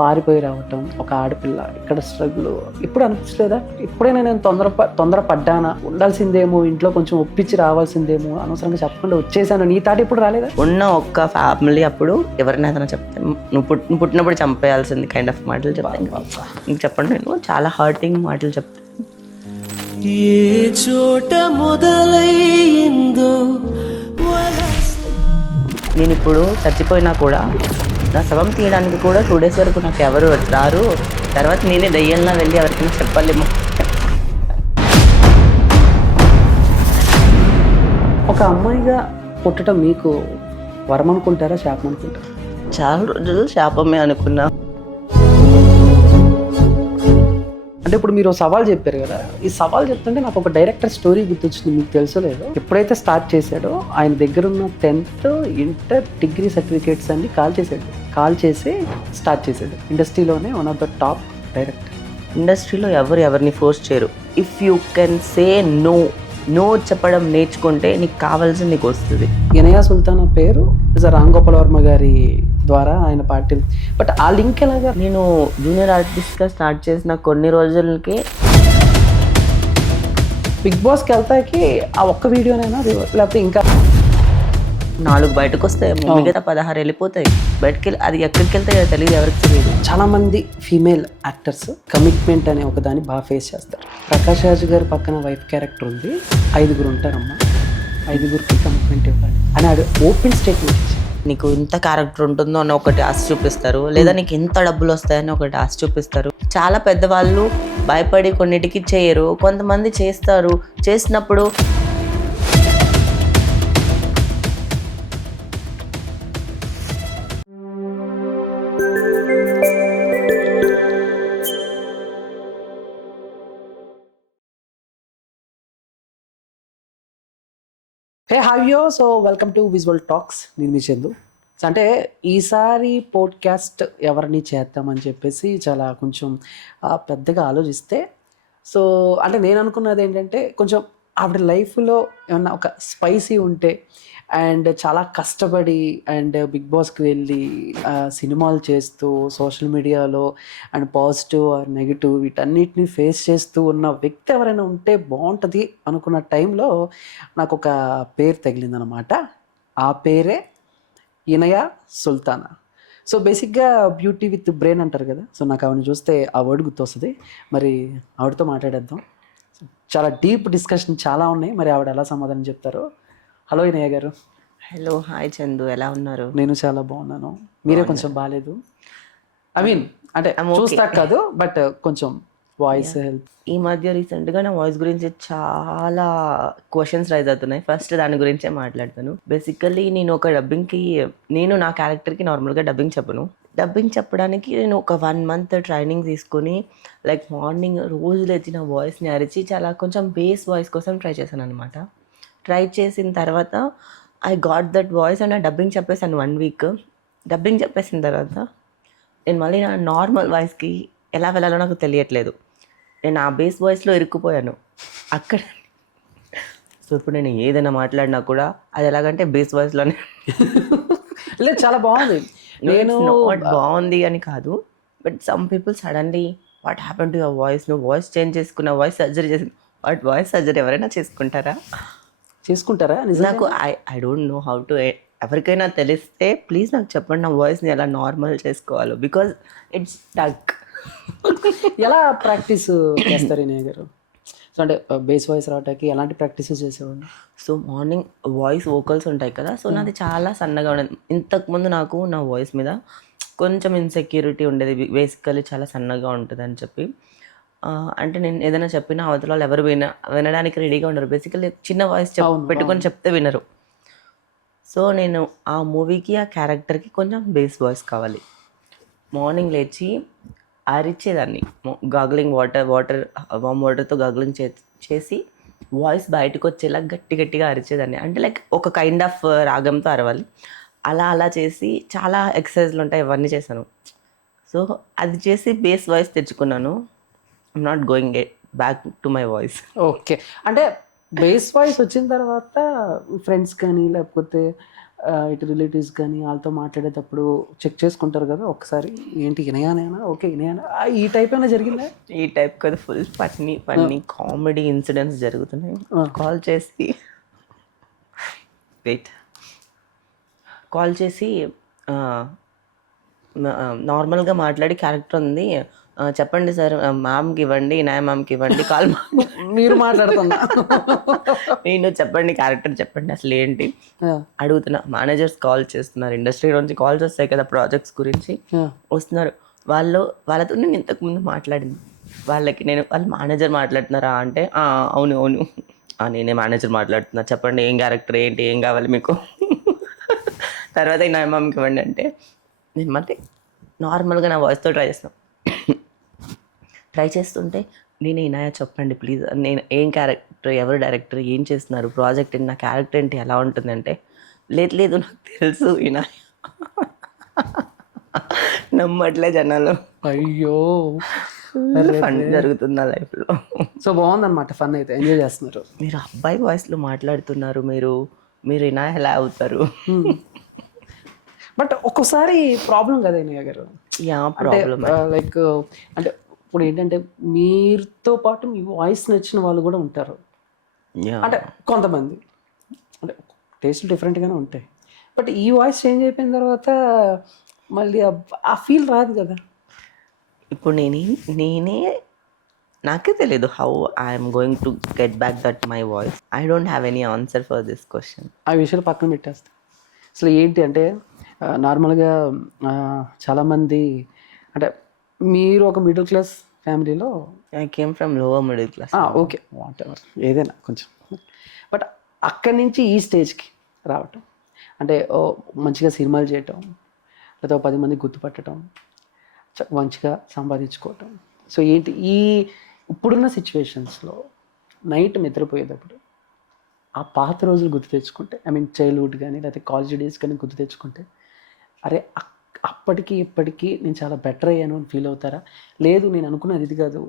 పారిపోయి రావటం, ఒక ఆడపిల్ల ఇక్కడ స్ట్రగుల్ ఇప్పుడు అనిపించలేదా? ఇప్పుడైనా నేను తొందరపడ్డానా, ఉండాల్సిందేమో, ఇంట్లో కొంచెం ఒప్పించి రావాల్సిందేమో, అనవసరంగా చెప్పకుండా వచ్చేసాను, నీ తాట ఇప్పుడు రాలేదా? ఉన్న ఒక్క ఫ్యామిలీ అప్పుడు ఎవరైనా ఏదైనా చెప్తే నువ్వు పుట్టినప్పుడు చంపేయాల్సింది కైండ్ ఆఫ్ మాటలు చెప్తాను. నీకు చెప్పండి, నేను చాలా హర్టింగ్ మాటలు చెప్తాను. ఏ చోట మొదలైందో నేను ఇప్పుడు చచ్చిపోయినా కూడా నా శవం తీయడానికి కూడా 2 days వరకు నాకు ఎవరు రారు. తర్వాత నేనే దయ్యంలా వెళ్ళి ఎవరికైనా చెప్పలేము. ఒక అమ్మాయిగా పుట్టడం మీకు వరం అనుకుంటారా, శాపం అనుకుంటారా? చాలా రోజులు శాపమే అనుకున్నా. అంటే ఇప్పుడు మీరు సవాల్ చెప్పారు కదా, ఈ సవాల్ చెప్తుంటే నాకు ఒక డైరెక్టర్ స్టోరీ గుర్తొచ్చింది. మీకు తెలుసో లేదో, ఎప్పుడైతే స్టార్ట్ చేశాడో ఆయన దగ్గర ఉన్న 10th ఇంటర్ డిగ్రీ సర్టిఫికేట్స్ అన్ని కాల్ చేసి స్టార్ట్ చేశాడు. ఇండస్ట్రీలోనే one of the top director. ఇండస్ట్రీలో ఎవరిని ఫోర్స్ చేయరు. If you can say no చెప్పడం నేర్చుకుంటే నీకు కావాల్సింది నీకు వస్తుంది. ఇనయా సుల్తానా పేరు రామ్ గోపాల్ వర్మ గారి ద్వారా ఆయన పార్టీ. బట్ ఆ లింక్ ఎలాగా? నేను జూనియర్ ఆర్టిస్ట్గా స్టార్ట్ చేసిన కొన్ని రోజులకి బిగ్ బాస్కి వెళ్తాకి ఆ ఒక్క వీడియోనైనా, లేకపోతే ఇంకా 4 బయటకు వస్తాయి, మిగతా 16 వెళ్ళిపోతాయి బయటకి వెళ్ళి. అది ఎక్కడికి వెళ్తాయో తెలియదు, ఎవరికి తెలియదు. చాలా మంది ఫీమేల్ యాక్టర్స్ కమిట్మెంట్ అనే ఒక దాన్ని బాగా ఫేస్ చేస్తారు. ప్రకాష్ రాజ్ గారి పక్కన వైఫ్ క్యారెక్టర్ ఉంది, 5 ఉంటారమ్మా, 5కి కమిట్మెంట్ ఇవ్వాలి అని ఆడు ఓపెన్ స్టేట్మెంట్ ఇచ్చారు. నీకు ఇంత క్యారెక్టర్ ఉంటుందో అని ఒకటి ఆశ చూపిస్తారు, లేదా నీకు ఇంత డబ్బులు వస్తాయని ఒకటి ఆశ చూపిస్తారు. చాలా పెద్దవాళ్ళు భయపడి కొన్నిటికి చేయరు, కొంతమంది చేస్తారు. చేసినప్పుడు so welcome to visual talks. నేను మీ చందు. అంటే ఈసారి పోడ్కాస్ట్ ఎవరిని చేద్దామని చెప్పేసి చాలా కొంచెం పెద్దగా ఆలోచిస్తే, సో అంటే నేను అనుకున్నది ఏంటంటే, కొంచెం ఆవిడ లైఫ్లో ఏమన్నా ఒక స్పైసీ ఉంటే అండ్ చాలా కష్టపడి అండ్ బిగ్ బాస్కి వెళ్ళి సినిమాలు చేస్తూ సోషల్ మీడియాలో అండ్ పాజిటివ్ ఆర్ నెగిటివ్ వీటన్నిటిని ఫేస్ చేస్తూ ఉన్న వ్యక్తి ఎవరైనా ఉంటే బాగుంటుంది అనుకున్న టైంలో నాకు ఒక పేరు తగిలిందనమాట. ఆ పేరే ఇనయా సుల్తానా. సో బేసిక్గా బ్యూటీ విత్ బ్రెయిన్ అంటారు కదా, సో నాకు ఆవిడని చూస్తే ఆ వర్డ్ గుర్తొస్తుంది. మరి ఆవిడతో మాట్లాడేద్దాం. చాలా డీప్ డిస్కషన్ చాలా ఉన్నాయి, మరి ఆవిడ ఎలా సమాధానం చెప్తారో. హలో ఇనయా గారు. హలో, హాయ్ చందు, ఎలా ఉన్నారు? నేను చాలా బాగున్నాను, మీరే కొంచెం బాగాలేదు. ఐ మీన్ అంటే చూస్తా కాదు, బట్ కొంచెం వాయిస్ హెల్ప్. ఈ మధ్య రీసెంట్గా నా వాయిస్ గురించి చాలా క్వశ్చన్స్ రైజ్ అవుతున్నాయి. ఫస్ట్ దాని గురించే మాట్లాడతాను. బేసికల్లీ నేను ఒక డబ్బింగ్కి, నేను నా క్యారెక్టర్కి నార్మల్గా డబ్బింగ్ చెప్పను. డబ్బింగ్ చెప్పడానికి నేను ఒక 1 month ట్రైనింగ్ తీసుకొని, లైక్ మార్నింగ్ రోజు లేచి నా వాయిస్ని అరిచి చాలా కొంచెం బేస్ వాయిస్ కోసం ట్రై చేశాను అనమాట. ట్రై చేసిన తర్వాత I got that voice and dubbing చెప్పేసాను 1 week. డబ్బింగ్ చెప్పేసిన తర్వాత నేను మళ్ళీ నా నార్మల్ వాయిస్కి ఎలా వెళ్ళాలో నాకు తెలియట్లేదు. నేను ఆ బేస్ వాయిస్లో ఇరుక్కుపోయాను అక్కడ. సో ఇప్పుడు నేను ఏదైనా మాట్లాడినా కూడా అది ఎలాగంటే బేస్ వాయిస్లోనే. లేదు, చాలా బాగుంది. నేను బాగుంది అని కాదు, but some people suddenly what happen to your voice, నువ్వు వాయిస్ చేంజ్ చేసుకున్న, వాయిస్ సర్జరీ చేసి. వాట్ వాయిస్ సర్జరీ ఎవరైనా చేసుకుంటారా? నాకు I don't know how to. ఎవరికైనా తెలిస్తే ప్లీజ్ నాకు చెప్పండి, నా వాయిస్ని ఎలా నార్మల్ చేసుకోవాలో, బికాజ్ ఇట్స్ స్టక్. ఎలా ప్రాక్టీస్ చేస్తారు ఇనయా గారు? సో అంటే బేస్ వాయిస్ రావడానికి ఎలాంటి ప్రాక్టీసెస్ చేసేవాళ్ళు? సో మార్నింగ్ వాయిస్ వోకల్స్ ఉంటాయి కదా, సో నాది చాలా సన్నగా ఉండేది. ఇంతకుముందు నాకు నా వాయిస్ మీద కొంచెం ఇన్సెక్యూరిటీ ఉండేది, బేసికలీ చాలా సన్నగా ఉంటుంది అని చెప్పి. అంటే నేను ఏదైనా చెప్పినా అవతల వాళ్ళు ఎవరు వినడానికి రెడీగా ఉండరు. బేసికలీ చిన్న వాయిస్ పెట్టుకొని చెప్తే వినరు. సో నేను ఆ మూవీకి, ఆ క్యారెక్టర్కి కొంచెం బేస్ వాయిస్ కావాలి. మార్నింగ్ లేచి అరిచేదాన్ని, గాగ్లింగ్ వామ్ వాటర్తో గాగ్లింగ్ చేసి వాయిస్ బయటకు వచ్చేలా గట్టిగా అరిచేదాన్ని. అంటే లైక్ ఒక కైండ్ ఆఫ్ రాగంతో అరవాలి. అలా చేసి చాలా ఎక్సర్సైజ్లు ఉంటాయి, ఇవన్నీ చేశాను. సో అది చేసి బేస్ వాయిస్ తెచ్చుకున్నాను. I'm not going back to my voice. Okay, అంటే బేస్ వాయిస్ వచ్చిన తర్వాత ఫ్రెండ్స్ కానీ లేకపోతే ఇటు రిలేటివ్స్ కానీ వాళ్ళతో మాట్లాడేటప్పుడు చెక్ చేసుకుంటారు కదా ఒకసారి, ఏంటి ఇనయానేనా, ఓకే ఇనయానా, ఈ టైప్ అయినా జరిగిందా? ఈ టైప్ కదా ఫుల్ ఫన్నీ కామెడీ ఇన్సిడెంట్స్ జరుగుతున్నాయి. కాల్ చేసి నార్మల్గా మాట్లాడి క్యారెక్టర్ ఉంది, చెప్పండి సార్ మ్యామ్కి ఇవ్వండి, ఇనాయ మ్యామ్కి ఇవ్వండి కాల్ మీరు మాట్లాడుతున్నా నేను చెప్పండి క్యారెక్టర్ చెప్పండి అసలు ఏంటి అడుగుతున్నా. మేనేజర్స్ కాల్ చేస్తున్నారు, ఇండస్ట్రీ నుంచి కాల్స్ వస్తాయి కదా ప్రాజెక్ట్స్ గురించి, వస్తున్నారు. వాళ్ళతో నేను ఇంతకుముందు మాట్లాడింది, వాళ్ళ మేనేజర్ మాట్లాడుతున్నారా అంటే అవును అవును నేనే మేనేజర్ మాట్లాడుతున్నా, చెప్పండి ఏం క్యారెక్టర్ ఏంటి ఏం కావాలి మీకు తర్వాత నా అమ్మమ్మకి ఇవ్వండి అంటే నేను మళ్ళీ నార్మల్గా నా వాయిస్తో ట్రై చేస్తుంటే నేను ఇనాయ చెప్పండి ప్లీజ్, నేను ఏం క్యారెక్టర్, ఎవరు డైరెక్టర్, ఏం చేస్తున్నారు, ప్రాజెక్ట్ ఏంటి, నా క్యారెక్టర్ ఏంటి, ఎలా ఉంటుందంటే లేదు నాకు తెలుసు ఇనాయ. నమ్మట్లే జనాలు. అయ్యో ఫన్ జరుగుతుంది నా లైఫ్లో. సో బాగుందన్నమాట, ఫన్ అయితే ఎంజాయ్ చేస్తున్నారు. మీరు అబ్బాయి వాయిస్లో మాట్లాడుతున్నారు, మీరు ఇనాయ ఎలా అవుతారు? బట్ ఒక్కోసారి ప్రాబ్లం కదా ఇనయ్య గారు, ప్రాబ్లం లైక్ అంటే ఇప్పుడు ఏంటంటే మీరుతో పాటు మీ వాయిస్ నచ్చిన వాళ్ళు కూడా ఉంటారు, అంటే కొంతమంది అంటే టేస్ట్ డిఫరెంట్గానే ఉంటాయి. బట్ ఈ వాయిస్ చేంజ్ అయిపోయిన తర్వాత మళ్ళీ ఆ ఫీల్ రాదు కదా. ఇప్పుడు నేనే నాకే తెలియదు how I'm going to get back that my voice. I don't have any answer for this question. ఆ విషయాలు పక్కన పెట్టేస్తా. అసలు ఏంటి అంటే నార్మల్గా చాలామంది అంటే మీరు ఒక మిడిల్ క్లాస్ ఫ్యామిలీలో, I came from lower middle class. Okay what ever ఏదైనా కొంచెం, బట్ అక్కడి నుంచి ఈ స్టేజ్కి రావటం అంటే మంచిగా సినిమాలు చేయటం, లేదా 10 మంది గుర్తుపట్టడం, మంచిగా సంపాదించుకోవటం. సో ఏంటి ఈ ఇప్పుడున్న సిచ్యువేషన్స్లో నైట్ నిద్రపోయేటప్పుడు ఆ పాత రోజులు గుర్తు తెచ్చుకుంటే, ఐ మీన్ చైల్డ్హుడ్ కానీ లేకపోతే కాలేజ్ డేస్ కానీ గుర్తు తెచ్చుకుంటే, అరే అప్పటికి ఇప్పటికీ నేను చాలా బెటర్ అయ్యాను అని ఫీల్ అవుతారా? లేదు నేను అనుకున్నది ఇది కాదు,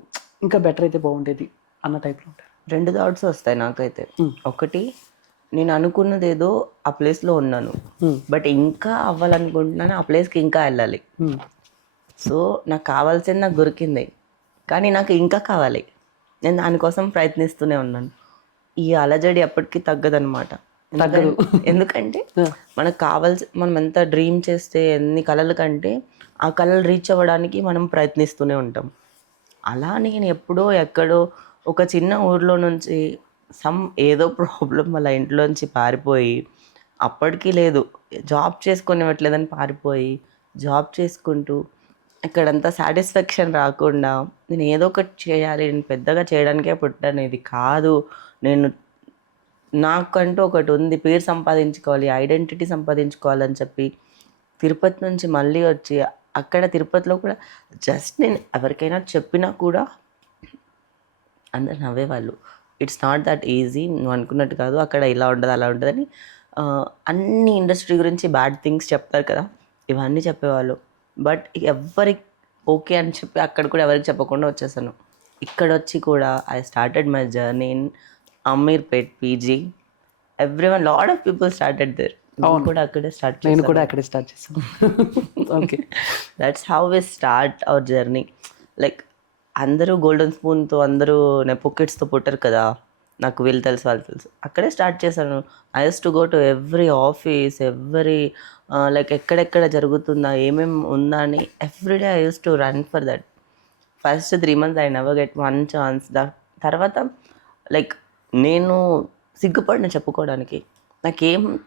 ఇంకా బెటర్ అయితే బాగుండేది అన్న టైప్లో ఉంటారు? 2 థాట్స్ వస్తాయి నాకైతే. ఒకటి, నేను అనుకున్నది ఏదో ఆ ప్లేస్లో ఉన్నాను, బట్ ఇంకా అవ్వాలనుకుంటున్నాను, ఆ ప్లేస్కి ఇంకా వెళ్ళాలి. సో నాకు కావాల్సింది నాకు దొరికింది, కానీ నాకు ఇంకా కావాలి, నేను దానికోసం ప్రయత్నిస్తూనే ఉన్నాను. ఈ అలజడి ఎప్పటికీ తగ్గదనమాట. ఎందుకంటే మనకు మనం ఎంత డ్రీమ్ చేస్తే ఎన్ని కళల కంటే ఆ కళలు రీచ్ అవ్వడానికి మనం ప్రయత్నిస్తూనే ఉంటాం. అలా నేను ఎప్పుడో ఎక్కడో ఒక చిన్న ఊర్లో నుంచి ఏదో ప్రాబ్లం వాళ్ళ ఇంట్లోంచి పారిపోయి, అప్పటికీ లేదు జాబ్ చేసుకునివ్వట్లేదని పారిపోయి జాబ్ చేసుకుంటూ ఇక్కడంతా సాటిస్ఫాక్షన్ రాకుండా నేను ఏదో ఒకటి చేయాలి, నేను పెద్దగా చేయడానికే పుట్టాను, ఇది కాదు, నేను నాకంటూ ఒకటి ఉంది, పేరు సంపాదించుకోవాలి, ఐడెంటిటీ సంపాదించుకోవాలని చెప్పి తిరుపతి నుంచి మళ్ళీ వచ్చి అక్కడ తిరుపతిలో కూడా జస్ట్ నేను ఎవరికైనా చెప్పినా కూడా అందరు నవ్వేవాళ్ళు. ఇట్స్ నాట్ దట్ ఈజీ, నువ్వు అనుకున్నట్టు కాదు, అక్కడ ఇలా ఉండదు అలా ఉంటుందని అన్ని ఇండస్ట్రీ గురించి బ్యాడ్ థింగ్స్ చెప్తారు కదా, ఇవన్నీ చెప్పేవాళ్ళు. బట్ ఎవరికి ఓకే అని చెప్పి అక్కడ కూడా ఎవరికి చెప్పకుండా వచ్చేసాను. ఇక్కడ వచ్చి కూడా I started my journey in Ameerpet PG. Everyone lot of people started there. నేను కూడా అక్కడే స్టార్ట్ చేశాను. Okay, that's how we start our journey. Like అందరూ గోల్డెన్ స్పూన్తో, అందరూ పొకెట్స్తో పుట్టారు కదా, నాకు వీళ్ళు తెలుసు వాళ్ళు తెలుసు, అక్కడే స్టార్ట్ చేశాను. I use to go to every office, like ఎక్కడెక్కడ జరుగుతుందా, ఏమేమి ఉందా అని everyday I use to run for that. First 3 months I never get 1 chance. తర్వాత లైక్ నేను సిగ్గుపడిన చెప్పుకోవడానికి,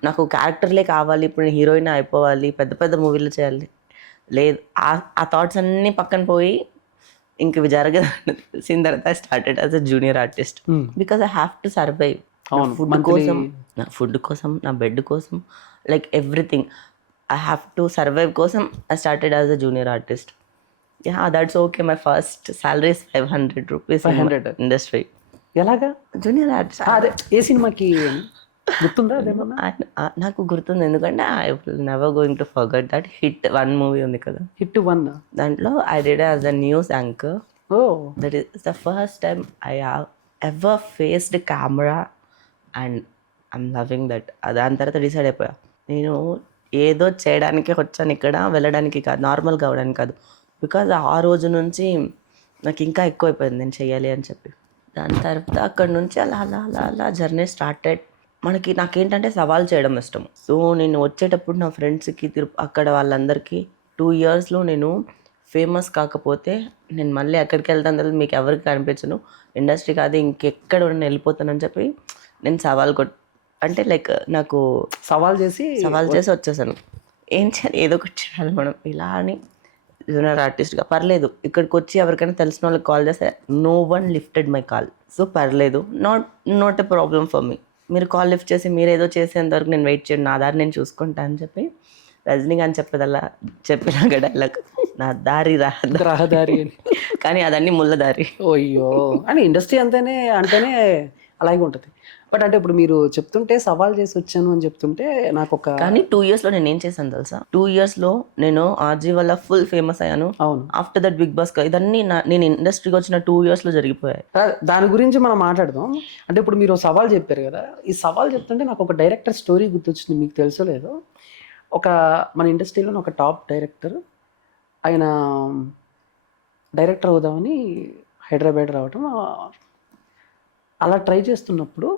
నాకు క్యారెక్టర్లే కావాలి, ఇప్పుడు నేను హీరోయిన్ అయిపోవాలి, పెద్ద పెద్ద మూవీలు చేయాలి, లేదు ఆ థాట్స్ అన్నీ పక్కన పోయి ఇంక ఇవి జరగదని తెలిసిన తర్వాత I started as a junior artist. Because I have to survive. నా ఫుడ్ కోసం, నా బెడ్ కోసం, like everything I have to survive కోసం I started as a junior artist. That's okay. My first salary is 500 rupees. 500 industry. ఎలాగా junior artist? అదే ఏ సినిమాకి గుర్తుందా అదేమన్నా? నాకు గుర్తుంది, ఎందుకంటే I will never going to forget that hit 1 movie ఉంది కదా, హిట్ 1. దాంట్లో I did as a news anchor. That is the first time I have ever faced camera and I'm loving that. దాని తర్వాత డిసైడ్ అయిపోయా, నేను ఏదో చేయడానికే వచ్చాను ఇక్కడ, వెళ్ళడానికి కాదు, నార్మల్ కావడానికి కాదు. బికాజ్ ఆ రోజు నుంచి నాకు ఇంకా ఎక్కువైపోయింది నేను చెయ్యాలి అని చెప్పి. దాని తర్వాత అక్కడ నుంచి అలా అలా అలా అలా జర్నీ స్టార్టెడ్. నాకేంటంటే సవాల్ చేయడం ఇష్టం. సో నేను వచ్చేటప్పుడు నా ఫ్రెండ్స్కి అక్కడ వాళ్ళందరికీ 2 ఇయర్స్లో నేను ఫేమస్ కాకపోతే నేను మళ్ళీ ఎక్కడికి వెళ్తాను తెలియదు, మీకు ఎవరికి కనిపించను, ఇండస్ట్రీ కాదు ఇంకెక్కడ నేను వెళ్ళిపోతానని చెప్పి నేను అంటే లైక్ నాకు సవాల్ చేసి వచ్చేసాను. ఏం చేయాలి, ఏదో ఒకటి చేయాలి మనం ఇలా అని. జూనియర్ ఆర్టిస్ట్గా పర్లేదు, ఇక్కడికి వచ్చి ఎవరికైనా తెలిసిన వాళ్ళకి కాల్ చేస్తే no one lifted my call. So పర్లేదు, not a problem for me. మీరు కాల్ లిఫ్ట్ చేసి మీరు ఏదో చేసేంతవరకు నేను వెయిట్ చేయండి, నా దారి నేను చూసుకుంటా అని చెప్పి రజనీకాంత్ చెప్పేదల్లా చెప్పినాక డైలాగ్, నా దారి రహదారి అని. కానీ అదన్నీ ముళ్ళ దారి. అయ్యో అని ఇండస్ట్రీ అంటేనే అలాగే ఉంటుంది. బట్ అంటే ఇప్పుడు మీరు చెప్తుంటే సవాల్ చేసి వచ్చాను అని చెప్తుంటే నాకు ఒక కానీ 2 ఇయర్స్లో నేను ఏం చేశాను తెలుసా? 2 ఇయర్స్లో నేను ఆర్జీ వల్ల ఫుల్ ఫేమస్ అయ్యాను. అవును. ఆఫ్టర్ దట్ బిగ్ బాస్ ఇదన్నీ నేను ఇండస్ట్రీకి వచ్చిన 2 ఇయర్స్లో జరిగిపోయాయి. దాని గురించి మనం మాట్లాడదాం. అంటే ఇప్పుడు మీరు సవాల్ చెప్పారు కదా, ఈ సవాల్ చెప్తుంటే నాకు ఒక డైరెక్టర్ స్టోరీ గుర్తొచ్చింది, మీకు తెలుసో లేదో. మన ఇండస్ట్రీలో ఒక టాప్ డైరెక్టర్, ఆయన డైరెక్టర్ అవుదామని హైదరాబాద్ రావటం, అలా ట్రై చేస్తున్నప్పుడు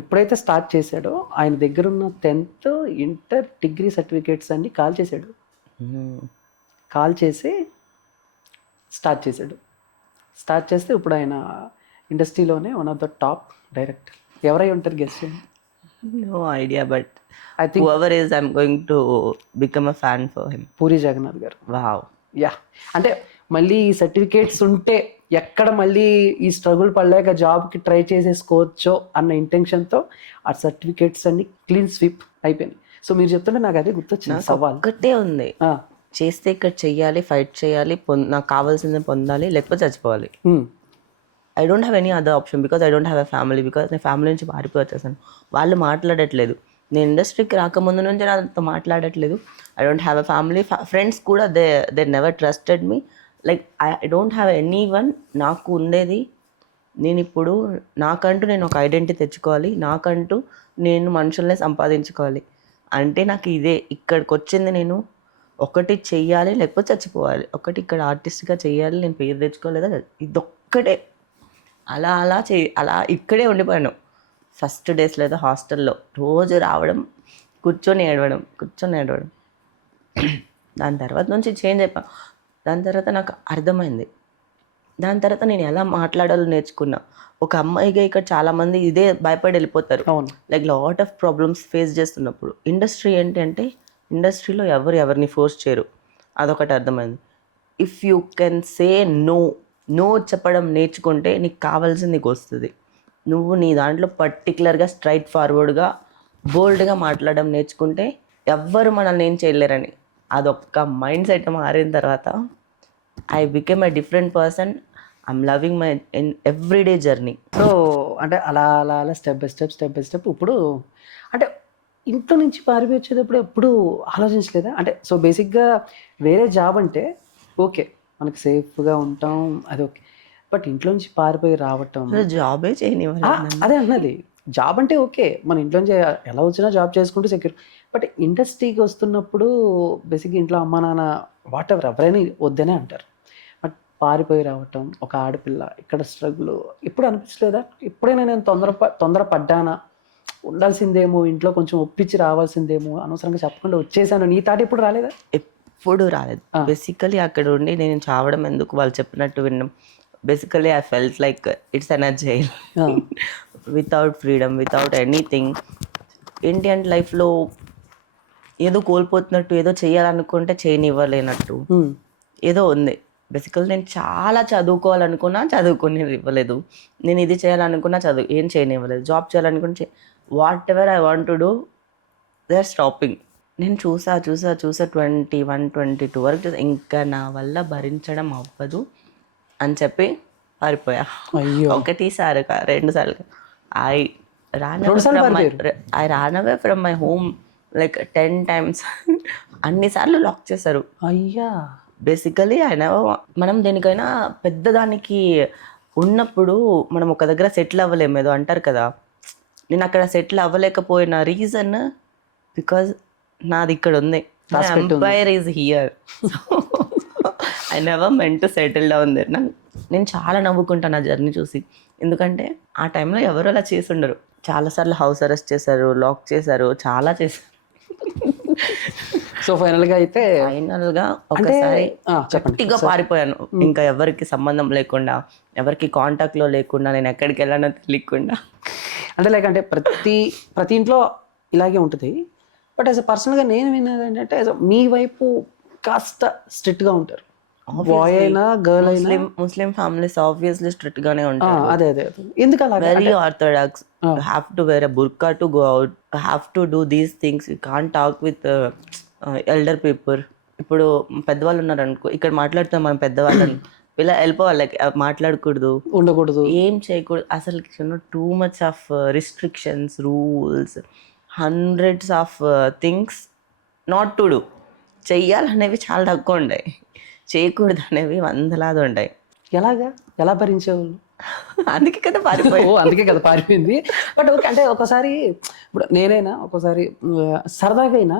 ఎప్పుడైతే స్టార్ట్ చేశాడో ఆయన దగ్గర ఉన్న 10th ఇంటర్ డిగ్రీ సర్టిఫికేట్స్ అన్ని కాల్ చేశాడు. కాల్ చేసి స్టార్ట్ చేస్తే ఇప్పుడు ఆయన ఇండస్ట్రీలోనే one of the top director. ఎవరై ఉంటారు guest? No idea, but I think whoever is, I'm going to become a fan for him. Puri Jagannadh గారు. Wow. యా, అంటే మళ్ళీ ఈ సర్టిఫికేట్స్ ఉంటే ఎక్కడ మళ్ళీ ఈ స్ట్రగుల్ పడలేక జాబ్కి ట్రై చేసేసుకోవచ్చో అన్న ఇంటెన్షన్తో ఆ సర్టిఫికేట్స్ అన్ని క్లీన్ స్వీప్ అయిపోయినాయి. సో మీరు చెప్తుంటే నాకు అదే గుర్తొచ్చింది. సవాల్ ఒక్కటే ఉంది, చేస్తే ఇక్కడ చెయ్యాలి, ఫైట్ చేయాలి, నాకు కావాల్సిందే పొందాలి, లేకపోతే చచ్చిపోవాలి. I don't have any other option because I don't have a family. Because నేను ఫ్యామిలీ నుంచి పారిపోయి వచ్చేసాను. వాళ్ళు మాట్లాడట్లేదు, నేను ఇండస్ట్రీకి రాకముందు నుంచి నాతో మాట్లాడట్లేదు. I don't have a family. Friends కూడా they never trusted me. Like I don't have any one. నాకు ఉండేది నేను ఇప్పుడు నాకంటూ నేను ఒక ఐడెంటిటీ తెచ్చుకోవాలి, నాకంటూ నేను మనుషుల్ని సంపాదించుకోవాలి. అంటే నాకు ఇదే ఇక్కడికి వచ్చింది. నేను ఒకటి చెయ్యాలి, లేకపోతే చచ్చిపోవాలి. ఒకటి ఇక్కడ ఆర్టిస్ట్గా చెయ్యాలి, నేను పేరు తెచ్చుకోలేదా, ఇదొక్కటే. అలా ఇక్కడే ఉండిపోయాను. ఫస్ట్ డేస్ లేదా హాస్టల్లో రోజు రావడం, కూర్చొని ఏడవడం. దాని తర్వాత నుంచి చేంజ్ అయిపోయాను. దాని తర్వాత నాకు అర్థమైంది. దాని తర్వాత నేను ఎలా మాట్లాడాలో నేర్చుకున్నా. ఒక అమ్మాయిగా ఇక్కడ చాలామంది ఇదే భయపడి వెళ్ళిపోతారు. Like lot of problems face చేస్తున్నప్పుడు. ఇండస్ట్రీ ఏంటి అంటే ఇండస్ట్రీలో ఎవరిని ఫోర్స్ చేయరు, అదొకటి అర్థమైంది. If you can say no చెప్పడం నేర్చుకుంటే నీకు కావాల్సింది నీకు వస్తుంది. నువ్వు నీ దాంట్లో పర్టికులర్గా స్ట్రైట్ ఫార్వర్డ్గా బోల్డ్గా మాట్లాడడం నేర్చుకుంటే ఎవ్వరు మనల్ని ఏం చేయలేరని అదొక్క మైండ్ సెట్ మారిన తర్వాత I became a different person. I'm loving my everyday journey. So అంటే అలా అలా అలా స్టెప్ బై స్టెప్ ఇప్పుడు అంటే ఇంట్లో నుంచి పారిపోయి వచ్చేటప్పుడు ఎప్పుడు ఆలోచించలేదా? అంటే సో బేసిక్గా వేరే జాబ్ అంటే ఓకే, మనకి సేఫ్గా ఉంటాం, అది ఓకే. బట్ ఇంట్లో నుంచి పారిపోయి రావటం, జాబే చేయనివ్వాలి. అదే అన్నది, జాబ్ అంటే ఓకే, మన ఇంట్లో నుంచి ఎలా వచ్చినా జాబ్ చేసుకుంటూ సెక్యూర్. బట్ ఇండస్ట్రీకి వస్తున్నప్పుడు బేసిక్గా ఇంట్లో అమ్మ నాన్న వాట్ ఎవర్ ఎవరైనా వద్దనే అంటారు. బట్ పారిపోయి రావటం, ఒక ఆడపిల్ల ఇక్కడ స్ట్రగుల్ ఎప్పుడు అనిపించలేదా? ఎప్పుడైనా నేను తొందరపడ్డానా, ఉండాల్సిందేమో, ఇంట్లో కొంచెం ఒప్పించి రావాల్సిందేమో, అనవసరంగా చెప్పకుండా వచ్చేసాను, నీ తాట ఎప్పుడు రాలేదా? ఎప్పుడు రాలేదు. బేసికలీ అక్కడ ఉండి నేను చావడం ఎందుకు, వాళ్ళు చెప్పినట్టు వినడం. Basically I felt like it's an jail without freedom, without anything. ఏంటి అంటే లైఫ్లో ఏదో కోల్పోతున్నట్టు, ఏదో చేయాలనుకుంటే చేయనివ్వలేనట్టు ఏదో ఉంది. బేసికల్ నేను చాలా చదువుకోవాలనుకున్నా చదువుకుని ఇవ్వలేదు. నేను ఇది చేయాలనుకున్నా ఏం చేయనివ్వలేదు. జాబ్ చేయాలనుకుంటే whatever I want to do they are stopping. నేను చూసా 21, 22 వరకు చూసా. ఇంకా నా వల్ల భరించడం అవ్వదు అని చెప్పి పారిపోయా. ఒకటిసారి 2 సార్లు I ran away from my home like 10 times. అన్నిసార్లు లాక్ చేశారు. అయ్యా, బేసికలీ మనం దేనికైనా పెద్దదానికి ఉన్నప్పుడు మనం ఒక దగ్గర సెటిల్ అవ్వలేము. ఏదో అంటారు కదా, నేను అక్కడ సెటిల్ అవ్వలేకపోయిన రీజన్ బికాజ్ నాది ఇక్కడ ఉంది, empire is here. I never meant to settle down there. నేను చాలా నవ్వుకుంటాను నా జర్నీ చూసి, ఎందుకంటే ఆ టైంలో ఎవరు అలా చేసి ఉండరు. చాలాసార్లు హౌస్ అరెస్ట్ చేశారు, లాక్ చేశారు, చాలా చేశారు. సో ఫైనల్గా అయితే ఫైనల్గా ఒకసారి గట్టిగా పారిపోయాను, ఇంకా ఎవరికి సంబంధం లేకుండా, ఎవరికి కాంటాక్ట్లో లేకుండా, నేను ఎక్కడికి వెళ్ళానో తెలియకుండా. అంటే లైక్ అంటే ప్రతి ఇంట్లో ఇలాగే ఉంటుంది. బట్ యాజ్ అ పర్సనల్గా నేను విన్నది ఏంటంటే మీ వైపు కాస్త స్ట్రిక్ట్గా ఉంటారు, బాయ్ అయినా గర్ల్ అయినా. ముస్లిం ఫ్యామిలీస్ ఆబ్వియస్లీ స్ట్రిక్ట్ గానే ఉంటారు. అదే ఎందుకు అలా? Very orthodox. Have to wear a burqa to go out, have to do these things, you can't talk with elder people. ఇప్పుడు పెద్దవాళ్ళు ఉన్నారు అనుకో, ఇక్కడ మాట్లాడుతాం మనం పెద్దవాళ్ళని, ఇలా వెళ్ళిపోవాలి, లైక్ మాట్లాడకూడదు, ఉండకూడదు, ఏం చేయకూడదు అసలు. Too much of restrictions, rules, hundreds of things not to do. చెయ్యాలనేవి చాలా తక్కువ ఉంటాయి, చేయకూడదు అనేవి వందలాది ఉంటాయి. ఎలా భరించేవాళ్ళు? అందుకే కదా పారిపోయి. అందుకే కదా పారిపోయింది. బట్ ఓకే, అంటే ఒకసారి ఇప్పుడు నేనైనా ఒకసారి సరదాగా అయినా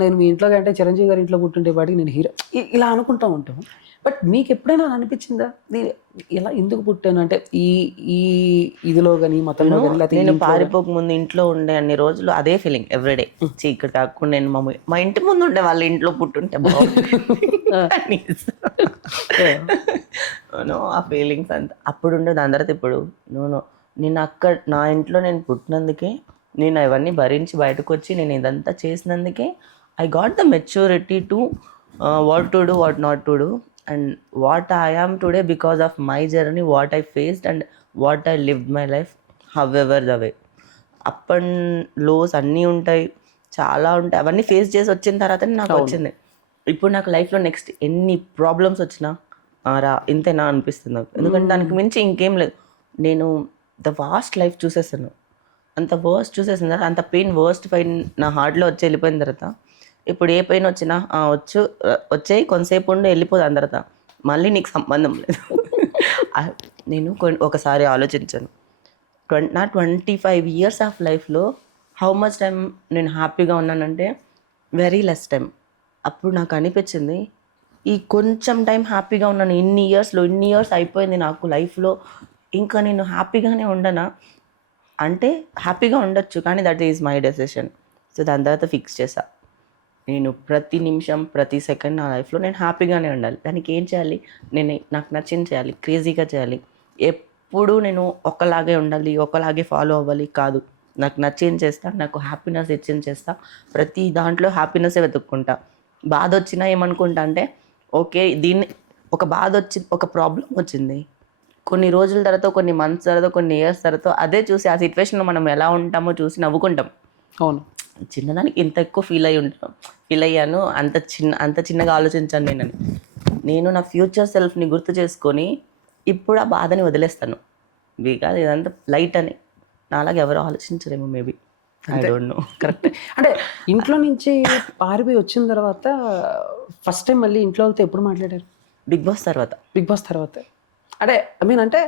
నేను మీ ఇంట్లో అంటే చిరంజీవి గారి ఇంట్లో పుట్టుంటే వాటికి నేను హీరో ఇలా అనుకుంటా ఉంటాం. బట్ మీకు ఎప్పుడైనా అనిపించిందా నేను ఇలా ఎందుకు పుట్టాను అంటే ఈ ఇదిలో కానీ మతంలో కానీ? నేను పారిపోక ముందు ఇంట్లో ఉండే అన్ని రోజులు అదే ఫీలింగ్ ఎవ్రీడే. ఇక్కడ కాకుండా నేను మా ఇంటి ముందు ఉండే వాళ్ళ ఇంట్లో పుట్టుంటే ఆ ఫీలింగ్స్ అంతా అప్పుడు ఉండేది. అందరితో ఇప్పుడు నేను అక్కడ నా ఇంట్లో నేను పుట్టినందుకే, నేను అవన్నీ భరించి బయటకు వచ్చి నేను ఇదంతా చేసినందుకే I got the maturity to what to do, what not to do, and what I am today because of my journey, what I faced and what I lived my life however the way. Up and lows అన్నీ ఉంటాయి, చాలా ఉంటాయి. అవన్నీ face చేసి వచ్చిన తర్వాతనే నాకు వచ్చింది. ఇప్పుడు నాకు లైఫ్లో నెక్స్ట్ ఎన్ని ప్రాబ్లమ్స్ వచ్చినా ఇంతేనా అనిపిస్తుంది నాకు. ఎందుకంటే దానికి మించి ఇంకేం లేదు. నేను ద వాస్ట్ లైఫ్ చూసేసాను, అంత వర్స్ట్ చూసేసిన తర్వాత, అంత పెయిన్ వర్స్ట్ పెయిన్ నా హార్ట్లో వచ్చి వెళ్ళిపోయిన తర్వాత, ఇప్పుడు ఏ పెయిన్ వచ్చినా వచ్చేయి కొంతసేపు ఉండి వెళ్ళిపోదు, అందరి తర్వాత మళ్ళీ నీకు సంబంధం లేదు. నేను ఒకసారి ఆలోచించాను, నా 25 years ఆఫ్ లైఫ్లో హౌ మచ్ టైం నేను హ్యాపీగా ఉన్నానంటే వెరీ లెస్ టైం. అప్పుడు నాకు అనిపించింది, ఈ కొంచెం టైం హ్యాపీగా ఉన్నాను, ఇన్ని ఇయర్స్ అయిపోయింది నాకు లైఫ్లో, ఇంకా నేను హ్యాపీగానే ఉండనా అంటే హ్యాపీగా ఉండొచ్చు, కానీ that is my decision. So దాని తర్వాత ఫిక్స్ చేశా, నేను ప్రతి నిమిషం ప్రతి సెకండ్ నా లైఫ్లో నేను హ్యాపీగానే ఉండాలి. దానికి ఏం చేయాలి? నాకు నచ్చింది చేయాలి, క్రేజీగా చేయాలి. ఎప్పుడు నేను ఒకలాగే ఉండాలి, ఒకలాగే ఫాలో అవ్వాలి కాదు. నాకు నచ్చింది చేస్తా, నాకు హ్యాపీనెస్ ఇచ్చింది చేస్తా, ప్రతి దాంట్లో హ్యాపీనెస్సే వెతుక్కుంటా. బాధ వచ్చినా ఏమనుకుంటా అంటే ఓకే, దీన్ని ఒక బాధ ఒక ప్రాబ్లం వచ్చింది, కొన్ని రోజుల తర్వాత, కొన్ని మంత్స్ తర్వాత, కొన్ని ఇయర్స్ తర్వాత అదే చూసి ఆ సిచ్యువేషన్లో మనం ఎలా ఉంటామో చూసి నవ్వుకుంటాం. అవును, చిన్నదానికి ఇంత ఎక్కువ ఫీల్ అయ్యాను, అంత చిన్నగా ఆలోచించాను నేను నా ఫ్యూచర్ సెల్ఫ్ని గుర్తు చేసుకొని ఇప్పుడు ఆ బాధని వదిలేస్తాను. కాదు ఇదంతా లైట్ అని, నాలాగా ఎవరు ఆలోచించరేమో maybe, I don't know. Correct. అంటే ఇంట్లో నుంచి పారిపోయి వచ్చిన తర్వాత ఫస్ట్ టైం మళ్ళీ ఇంట్లో వాళ్ళతో ఎప్పుడు మాట్లాడారు? బిగ్ బాస్ తర్వాత అంటే ఐ మీన్ అంటే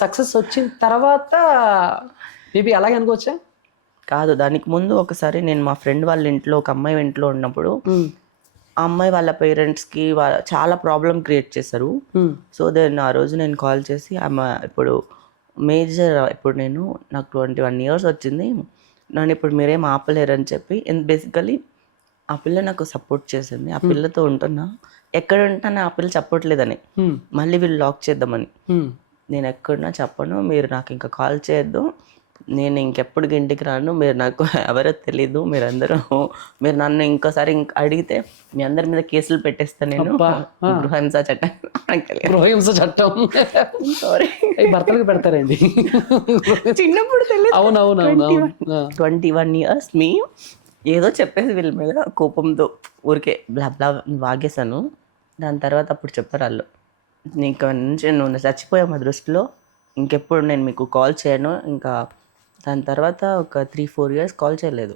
సక్సెస్ వచ్చిన తర్వాత మేబీ అలాగే అనుకోవచ్చా? కాదు, దానికి ముందు ఒకసారి నేను మా ఫ్రెండ్ వాళ్ళ ఇంట్లో, ఒక అమ్మాయి ఇంట్లో ఉన్నప్పుడు, ఆ అమ్మాయి వాళ్ళ పేరెంట్స్కి చాలా ప్రాబ్లం క్రియేట్ చేశారు. సో దెన్ ఆ రోజు నేను కాల్ చేసి ఇప్పుడు ఇప్పుడు నాకు 21 years వచ్చింది, నన్ను ఇప్పుడు మీరేం ఆపలేరని చెప్పి, బేసికలీ ఆ పిల్ల నాకు సపోర్ట్ చేసింది. ఆ పిల్లతో ఉంటున్నా, ఎక్కడ ఉంటానో ఆ పిల్ల చెప్పట్లేదని, మళ్ళీ వీళ్ళు లాక్ చేద్దామని. నేను ఎక్కడున్నా చెప్పను, మీరు నాకు ఇంకా కాల్ చేయొద్దు, నేను ఇంకెప్పుడు ఇంటికి రాను, మీరు నాకు ఎవరో తెలీదు, మీరు నన్ను ఇంకోసారి అడిగితే మీ అందరి మీద కేసులు పెట్టేస్తాను నేను, గృహహింస చట్టం. సారీ, భర్తలకు పెడతారండి చిన్నప్పుడు తెలియదు. అవునవునవును. 21 years మీ ఏదో చెప్పేసి వీళ్ళ మీద కోపంతో ఊరికే బ్లా బ్లా వాగేశాను. దాని తర్వాత అప్పుడు చెప్పారు వాళ్ళు, నీకు నుంచి నువ్వు చచ్చిపోయావు మా దృష్టిలో, ఇంకెప్పుడు నేను మీకు కాల్ చేయను. ఇంకా దాని తర్వాత ఒక 3-4 years కాల్ చేయలేదు,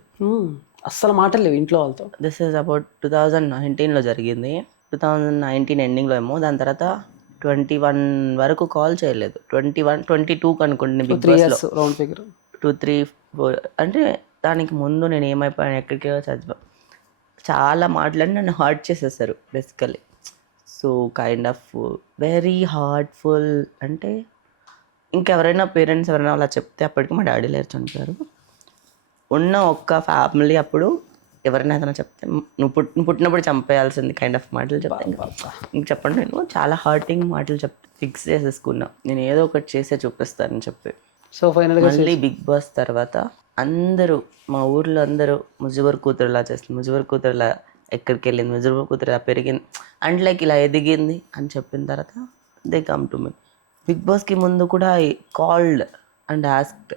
అస్సలు మాటలు లేవు ఇంట్లో వాళ్ళతో. దిస్ ఈజ్ అబౌట్ 2019లో జరిగింది, 2019 ఎండింగ్లో ఏమో. దాని తర్వాత 21 వరకు కాల్ చేయలేదు, 22 అనుకోండి. బిగ్ బాస్లో 2-3-4 అంటే దానికి ముందు నేను ఏమైపోయాను, ఎక్కడికో చాలా మాట్లాడి నన్ను హర్ట్ చేసేసారు basically. So kind of very heartful. అంటే ఇంకెవరైనా పేరెంట్స్ ఎవరైనా అలా చెప్తే, అప్పటికి మా డాడీ లేరు, చనిపోయారు. ఉన్న ఒక్క ఫ్యామిలీ అప్పుడు ఎవరైనా ఏదైనా చెప్తే నువ్వు పుట్టినప్పుడు చంపేయాల్సింది కైండ్ ఆఫ్ మాటలు చెప్తే ఇంక చెప్పండి. నేను చాలా హర్టింగ్ మాటలు ఫిక్స్ చేసేసుకున్నా, నేను ఏదో ఒకటి చేసే చూపిస్తానని చెప్పి. సో ఫైనల్గా మళ్ళీ బిగ్ బాస్ తర్వాత అందరూ మా ఊర్లో అందరూ ముజువర్ కూతురులా చేస్తుంది, ముజువర్ కూతురులా ఎక్కడికి వెళ్ళింది, ముజువర్ కూతురు ఇలా పెరిగింది అండ్ లైక్ ఇలా ఎదిగింది అని చెప్పిన తర్వాత they come to me. Bigg బాస్కి ముందు కూడా ఐ కాల్డ్ అండ్ ఆస్క్డ్,